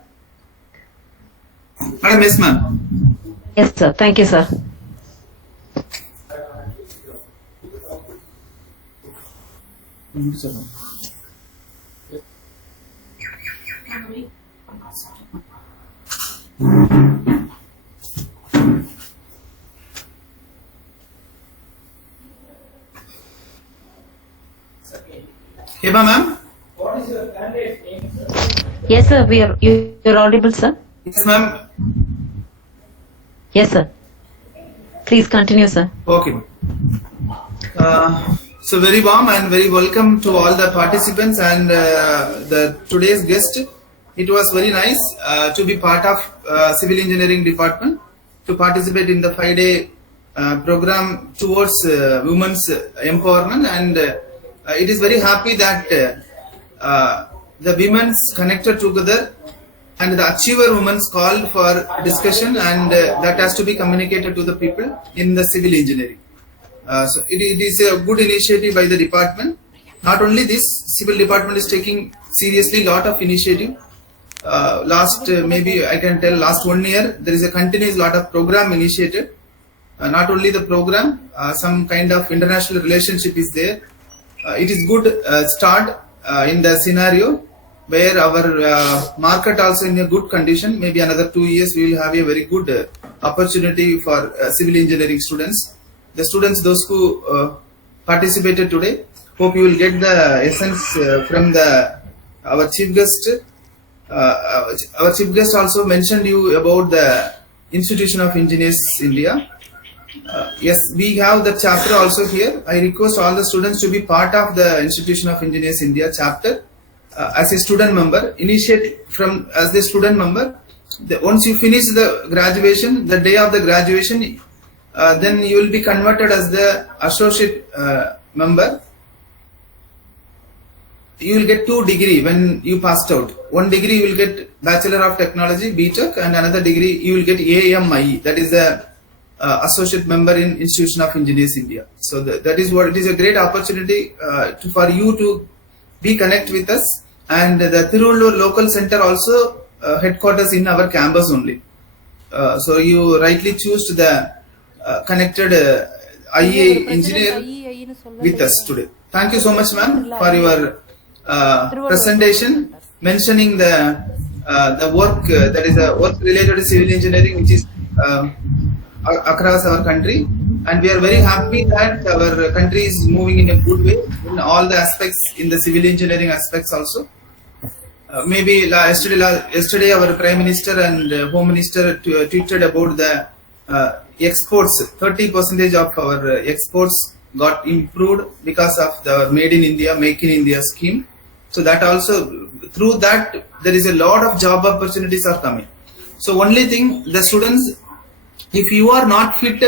Madam, yes ma'am. Yes sir, thank you sir. Heba ma'am? Yes sir, you're audible sir. Yes ma'am. Yes sir. Please continue sir. Okay. So very warm and very welcome to all the participants and the today's guest. It was very nice to be part of civil engineering department, to participate in the 5-day program towards women's empowerment, and it is very happy that the women's connected together and the achiever women's called for discussion, and that has to be communicated to the people in the civil engineering. So it is a good initiative by the department. Not only this, civil department is taking seriously lot of initiative. Last maybe I can tell last 1 year there is a continuous lot of program initiated. Not only the program, some kind of international relationship is there. It is good start in the scenario where our market also in a good condition. Maybe another 2 years we will have a very good opportunity for civil engineering students. The students, those who participated today, hope you will get the essence from our chief guest. Our chief guest also mentioned you about the Institution of Engineers India. Yes, we have the chapter also here. I request all the students to be part of the Institution of Engineers India chapter as a student member. Initiate from as the student member. Once you finish the graduation, the day of the graduation, then you will be converted as the associate member. You will get 2 degrees when you passed out. 1 degree you will get Bachelor of Technology, BTech, and another degree you will get AMIE, that is the associate member in Institution of Engineers India. So that is what it is, a great opportunity for you to be connect with us, and the Tiruvallur local center also headquarters in our campus only. So you rightly choose the connected IE engineer with us today. Thank you so much, ma'am, for your presentation mentioning the work that is a work related to civil engineering, which is across our country, and we are very happy that our country is moving in a good way in all the aspects, in the civil engineering aspects also. Maybe yesterday our Prime Minister and Home Minister tweeted about the exports. 30% of our exports got improved because of the Made in India, Make in India scheme. So that also, through that, there is a lot of job opportunities are coming. So only thing, the students, if you are not fit,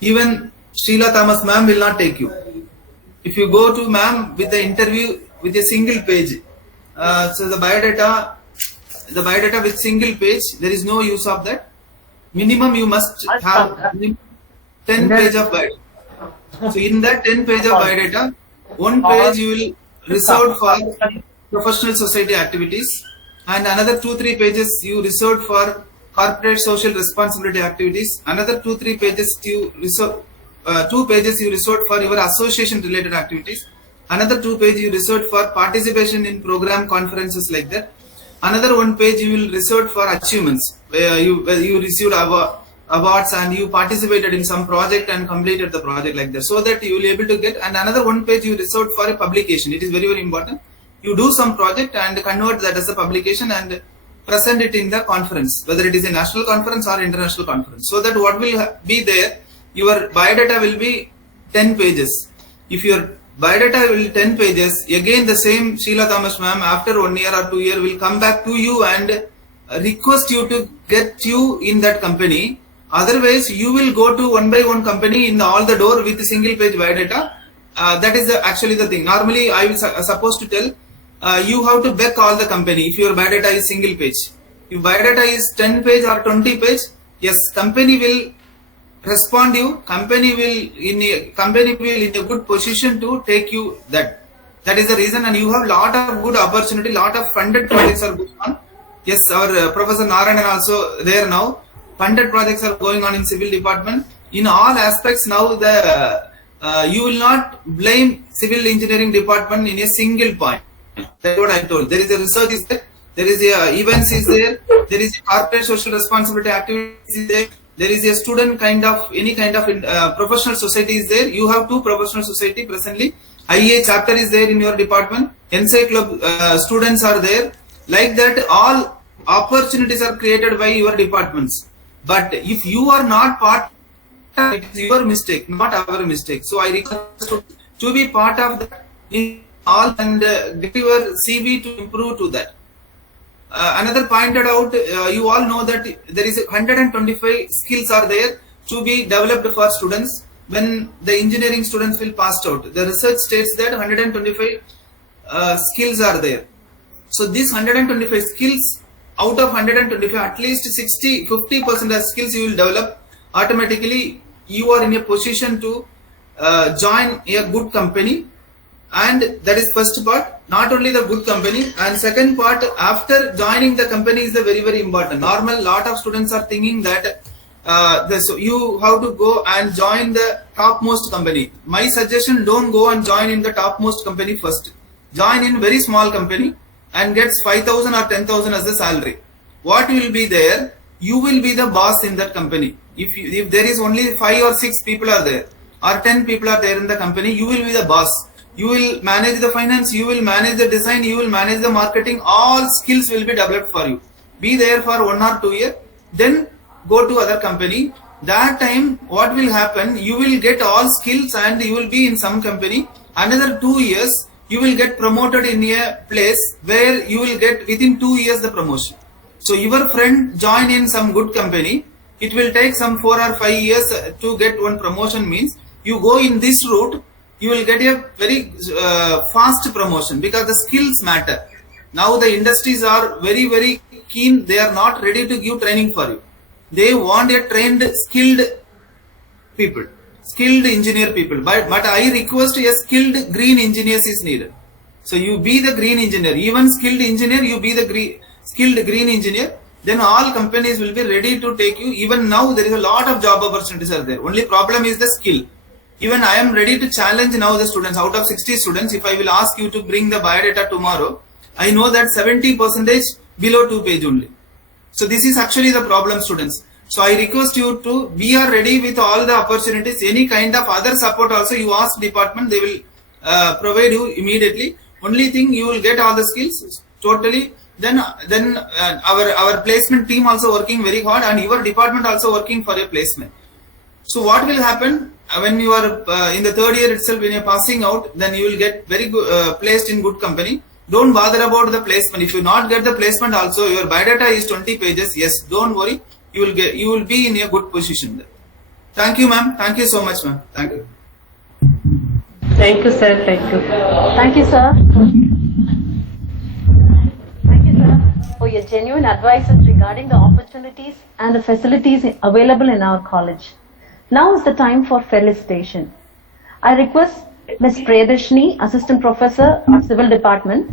even Sheela Thomas ma'am will not take you. If you go to ma'am with the interview with a single page, so the biodata with single page, there is no use of that. Minimum you must have 10 page of biodata. So in that 10 page of biodata, one page you will reserve for professional society activities, and another 2-3 pages you reserved for corporate social responsibility activities. Another 2-3 pages you reserve, 2 pages you reserved for your association related activities. Another 2 pages you reserved for participation in program conferences like that. Another 1 page you will reserve for achievements, where you received awards and you participated in some project and completed the project like that, so that you will be able to get. And another 1 page you reserved for a publication. It is very, very important. You do some project and convert that as a publication and present it in the conference, whether it is a national conference or international conference. So that what will be there, your biodata will be 10 pages. If your biodata will 10 pages, again the same Sheela Thomas ma'am after 1 year or 2 years will come back to you and request you to get you in that company. Otherwise, you will go to one by one company in all the door with a single page biodata. That is actually the thing. Normally, I will supposed to tell you have to beg all the company if your biodata is single page. If biodata is 10 page or 20 page, yes, company will respond you. Company will in a good position to take you that. That is the reason, and you have lot of good opportunity. Lot of funded projects are going on. Yes, our Professor Narayanan also there now. Funded projects are going on in civil department. In all aspects now, you will not blame civil engineering department in a single point. That's what I told. There is a research is there. There is a events is there. There is a corporate social responsibility activities is there. There is a student kind of any kind of professional society is there. You have 2 professional society presently. IEA chapter is there in your department. NSA club students are there. Like that, all opportunities are created by your departments. But if you are not part, it is your mistake, not our mistake. So I request to be part of that in all and get your CV to improve to that. Another pointed out, you all know that there is 125 skills are there to be developed for students when the engineering students will pass out. The research states that 125 skills are there. So these 125 skills, out of 125, at least 50% of skills you will develop. Automatically, you are in a position to join a good company, and that is first part. Not only the good company, and second part, after joining the company is the very, very important. Normal, lot of students are thinking that so you have to go and join the topmost company. My suggestion, don't go and join in the topmost company first. Join in very small company and gets 5,000 or 10,000 as the salary. What will be there? You will be the boss in that company. If there is only 5 or 6 people are there, or 10 people are there in the company, you will be the boss. You will manage the finance, you will manage the design, you will manage the marketing. All skills will be developed for you. Be there for 1 or 2 years, then go to other company. That time, what will happen? You will get all skills and you will be in some company. Another 2 years, you will get promoted in a place where you will get within 2 years the promotion. So your friend join in some good company. It will take some 4 or 5 years to get one promotion. Means you go in this route, you will get a very fast promotion because the skills matter. Now the industries are very, very keen. They are not ready to give training for you. They want a trained, skilled people, skilled engineer people. But I request a skilled green engineers is needed. So you be the green engineer. Even skilled engineer, you be the skilled green engineer. Then all companies will be ready to take you. Even now there is a lot of job opportunities are there. Only problem is the skill. Even I am ready to challenge now the students. Out of 60 students, if I will ask you to bring the biodata tomorrow, I know that 70% below 2 page only. So this is actually the problem, students. So I request you to, we are ready with all the opportunities. Any kind of other support also you ask department, they will provide you immediately. Only thing, you will get all the skills totally. Then our placement team also working very hard, and your department also working for a placement. So what will happen when you are in the third year itself, when you are passing out, then you will get very good, placed in good company. Don't bother about the placement. If you not get the placement also, your biodata is 20 pages. Yes, don't worry. You will be in a good position there. Thank you, ma'am. Thank you so much, ma'am. Thank you. Thank you, sir. Thank you. Thank you, sir. Thank you, sir, for your genuine advices regarding the opportunities and the facilities available in our college. Now is the time for felicitation. I request Ms. Priyadarshini, Assistant Professor of Civil Department,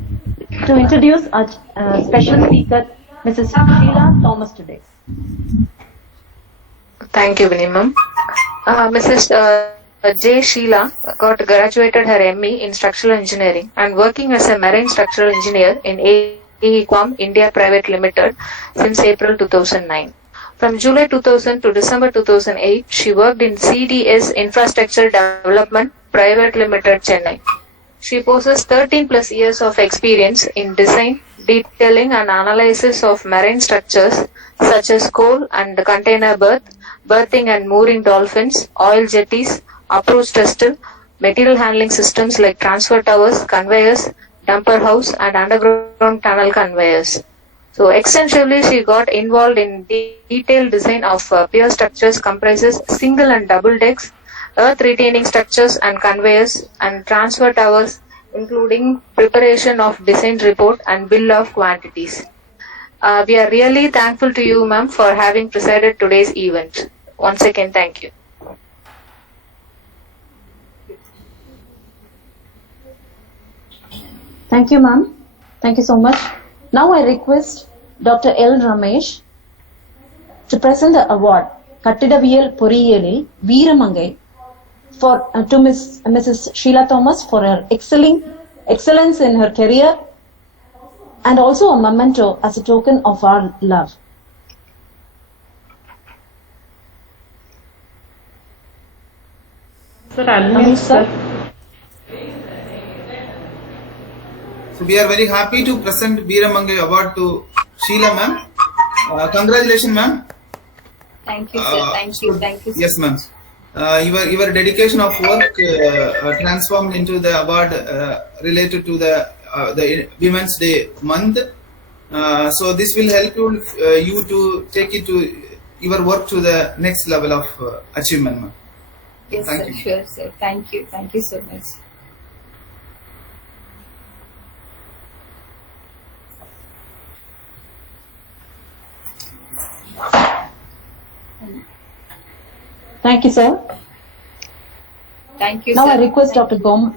to introduce our special speaker, Mrs. Sheela Thomas, today. Thank you, Vinny ma'am. Mrs. J. Sheela graduated her ME in Structural Engineering and working as a Marine Structural Engineer in AECOM India Private Limited since April 2009. From July 2000 to December 2008, she worked in CDS Infrastructure Development Private Limited, Chennai. She possesses 13 plus years of experience in design, detailing and analysis of marine structures such as coal and container berth, berthing and mooring dolphins, oil jetties, approach tester, material handling systems like transfer towers, conveyors, dumper house and underground tunnel conveyors. So extensively she got involved in detailed design of pier structures comprises single and double decks, earth retaining structures and conveyors and transfer towers, including preparation of design report and bill of quantities. We are really thankful to you, ma'am, for having presided today's event. Once again, thank you. Thank you, ma'am. Thank you so much. Now I request Dr. L. Ramesh to present the award Kattidaviyal Poriyelil Veeramangai to Mrs. Sheela Thomas for her excellence in her career, and also a memento as a token of our love. Sir, unmute, sir. So we are very happy to present Veeramangai Award to Sheela, ma'am. Congratulations, ma'am. Thank you, sir. Thank you. Thank you, sir. Yes, ma'am. Your dedication of work transformed into the award related to the Women's Day month. So this will help you to take it to your work to the next level of achievement, ma'am. Yes, Thank sir. you. Sure, sir. Thank you. Thank you so much. Thank you, sir. Thank you, Now sir. I request Dr. Gom.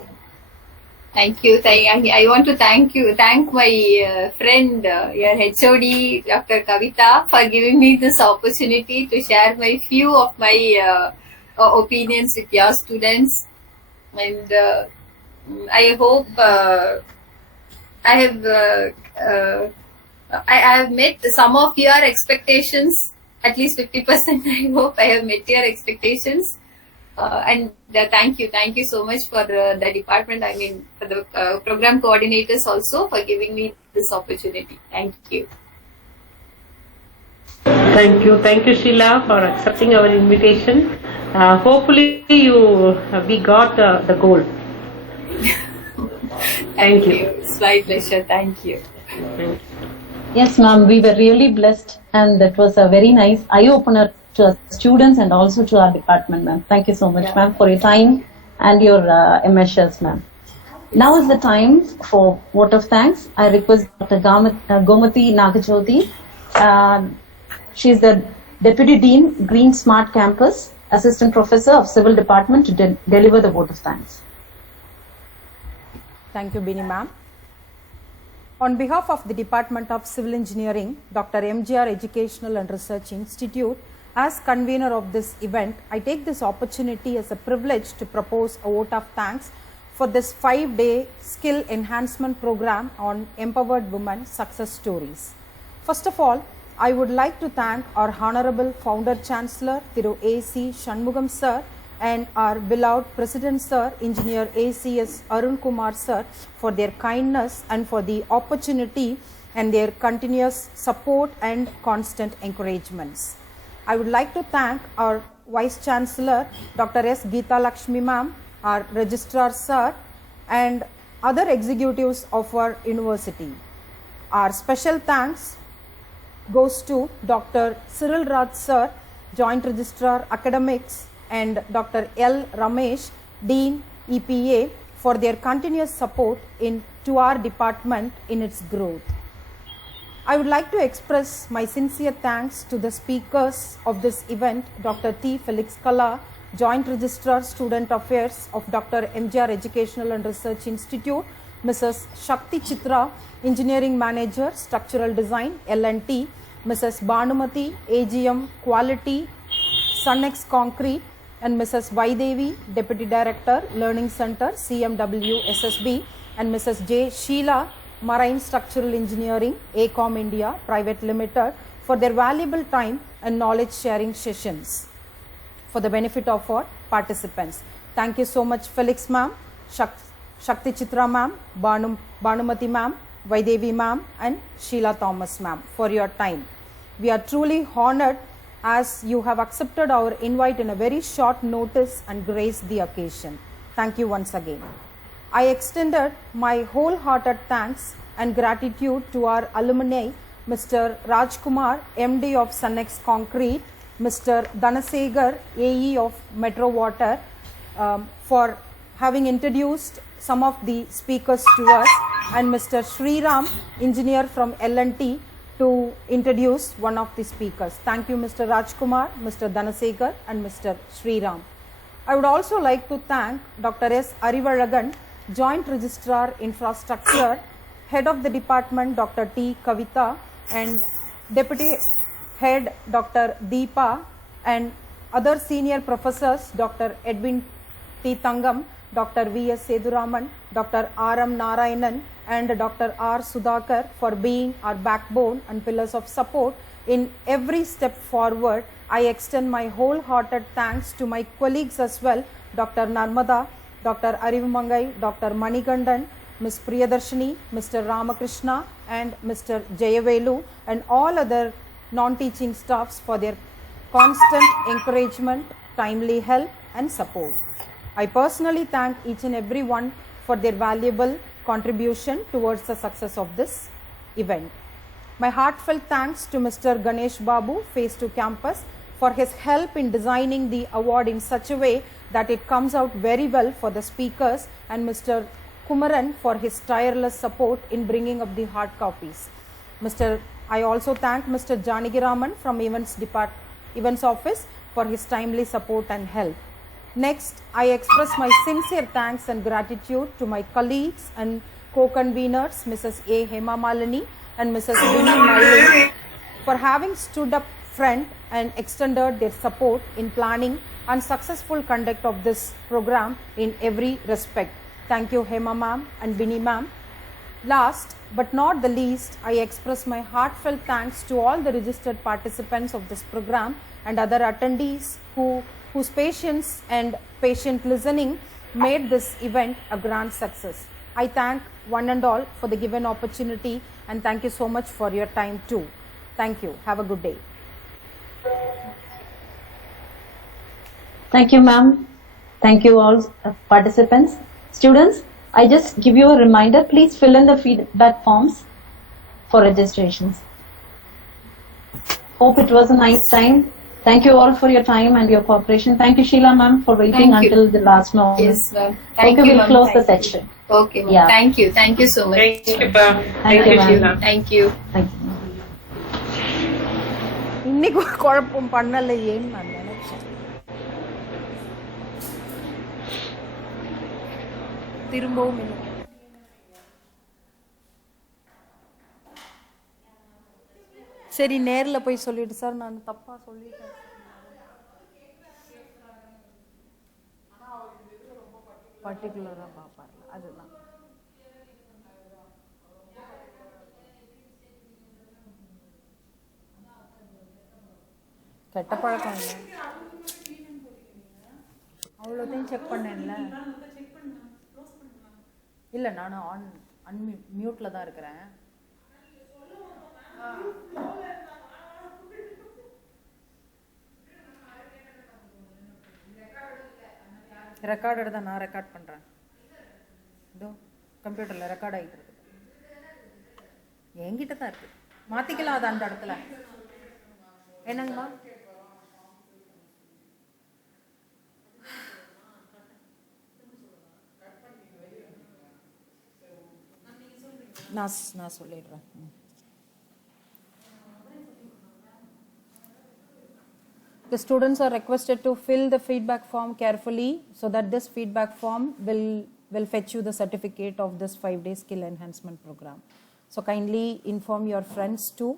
Thank you. I want to thank my friend, your HOD, Dr. Kavita, for giving me this opportunity to share my few of my opinions with your students. And I hope I have met some of your expectations. At least 50%. I hope I have met your expectations. And thank you so much for the department, I mean for the program coordinators also for giving me this opportunity. Thank you. Thank you, Sheela, for accepting our invitation. Hopefully, we got the goal. Thank you. It's my pleasure. Thank you. Yes, ma'am, we were really blessed, and that was a very nice eye-opener to our students and also to our department, ma'am. Thank you so much, ma'am, for your time and your measures, ma'am. Now is the time for vote of thanks. I request Dr. Gomati Nagajoti. She is the Deputy Dean, Green Smart Campus, Assistant Professor of Civil Department, to deliver the vote of thanks. Thank you, Bini ma'am. On behalf of the Department of Civil Engineering, Dr. MGR Educational and Research Institute, As convener of this event, I take this opportunity as a privilege to propose a vote of thanks for this 5-day skill enhancement program on empowered women success stories. First of all, I would like to thank our Honorable Founder Chancellor Thiru A.C. Shanmugam Sir and our beloved President Sir, Engineer A.C.S. Arun Kumar Sir for their kindness and for the opportunity and their continuous support and constant encouragements. I would like to thank our Vice Chancellor Dr. S. Geeta Lakshmi Ma'am, our Registrar Sir and other executives of our university. Our special thanks goes to Dr. Cyril Raj Sir, Joint Registrar Academics, and Dr. L. Ramesh, Dean EPA, for their continuous support to our department in its growth. I would like to express my sincere thanks to the speakers of this event, Dr. T. Felix Kala, Joint Registrar Student Affairs of Dr. MGR Educational and Research Institute, Mrs. Shakti Chitra, Engineering Manager, Structural Design, L&T, Mrs. Bhanumati, AGM Quality, Sunnex Concrete, and Mrs. Vaidevi, Deputy Director, Learning Center, CMW SSB, and Mrs. J. Sheela, Marine Structural Engineering, ACOM India Private Limited, for their valuable time and knowledge sharing sessions for the benefit of our participants. Thank you so much, Felix Ma'am, Shakti Chitra Ma'am, Bhanumati Ma'am, Vaidevi Ma'am, and Sheela Thomas Ma'am for your time. We are truly honored as you have accepted our invite in a very short notice and graced the occasion. Thank you once again. I extended my wholehearted thanks and gratitude to our alumni, Mr. Rajkumar, MD of Sunnex Concrete, Mr. Dhanasegar, AE of Metro Water, for having introduced some of the speakers to us, and Mr. Sriram, engineer from L&T, to introduce one of the speakers. Thank you, Mr. Rajkumar, Mr. Dhanasegar, and Mr. Sriram. I would also like to thank Dr. S. Arivalagan, Joint Registrar Infrastructure, Head of the Department Dr. T. Kavita, and Deputy Head Dr. Deepa, and other senior professors Dr. Edwin T. Tangam, Dr. V. S. Seduraman, Dr. R. M. Narayanan, and Dr. R. Sudhakar for being our backbone and pillars of support in every step forward. I extend my wholehearted thanks to my colleagues as well, Dr. Narmada, Dr. Arivumangai, Dr. Manigandan, Ms. Priyadarshini, Mr. Ramakrishna, and Mr. Jayavelu, and all other non-teaching staffs for their constant encouragement, timely help, and support. I personally thank each and every one for their valuable contribution towards the success of this event. My heartfelt thanks to Mr. Ganesh Babu, Phase 2 Campus, for his help in designing the award in such a way that it comes out very well for the speakers, and Mr. Kumaran for his tireless support in bringing up the hard copies. I also thank Mr. Janagiraman from Events Office for his timely support and help. Next, I express my sincere thanks and gratitude to my colleagues and co-conveners, Mrs. A. Hema Malini and Mrs. Vinny Malini, for having stood up front and extended their support in planning and successful conduct of this program in every respect. Thank you, Hema ma'am and Vinny ma'am. Last but not the least, I express my heartfelt thanks to all the registered participants of this program and other attendees whose patience and patient listening made this event a grand success. I thank one and all for the given opportunity, and thank you so much for your time too. Thank you. Have a good day. Thank you, ma'am. Thank you all participants. Students, I just give you a reminder, please fill in the feedback forms for registrations. Hope it was a nice time. Thank you all for your time and your cooperation. Thank you, Sheela ma'am, for waiting until the last moment. Yes, ma'am. Thank you, we'll ma'am. close the section. Okay, ma'am. Yeah. Thank you. Thank you so much. Thank you, ma'am. Thank you, ma'am. Sheela. Thank you. Thank you. இன்னைக்கு ஒரு குழப்பம் பண்ணல ஏன்னு நான் நினைச்சேன். திரும்பவும் இல்லை. சரி நேர்ல போய் சொல்லிட்டு சார் நான் தப்பா சொல்லிட்டேன். பர்டிகுலராக பார்ப்பார்ல அதுதான். கெட்ட பழக்கம் இல்லை, அவ்வளோத்தையும் செக் பண்ணேன்ல. இல்லை நான் மியூட்டில் தான் இருக்கிறேன். ரெக்கார்டு தான், நான் ரெக்கார்ட் பண்ணுறேன். இதோ கம்ப்யூட்டரில் ரெக்கார்ட் ஆகிட்டு இருக்குது, என்கிட்ட தான் இருக்குது. மாற்றிக்கலாம் அது அந்த இடத்துல. என்னங்கம்மா? நான் சொல்லிடுறேன். The students are requested to fill the feedback form carefully so that this feedback form will fetch you the certificate of this 5-day skill enhancement program. So kindly inform your friends too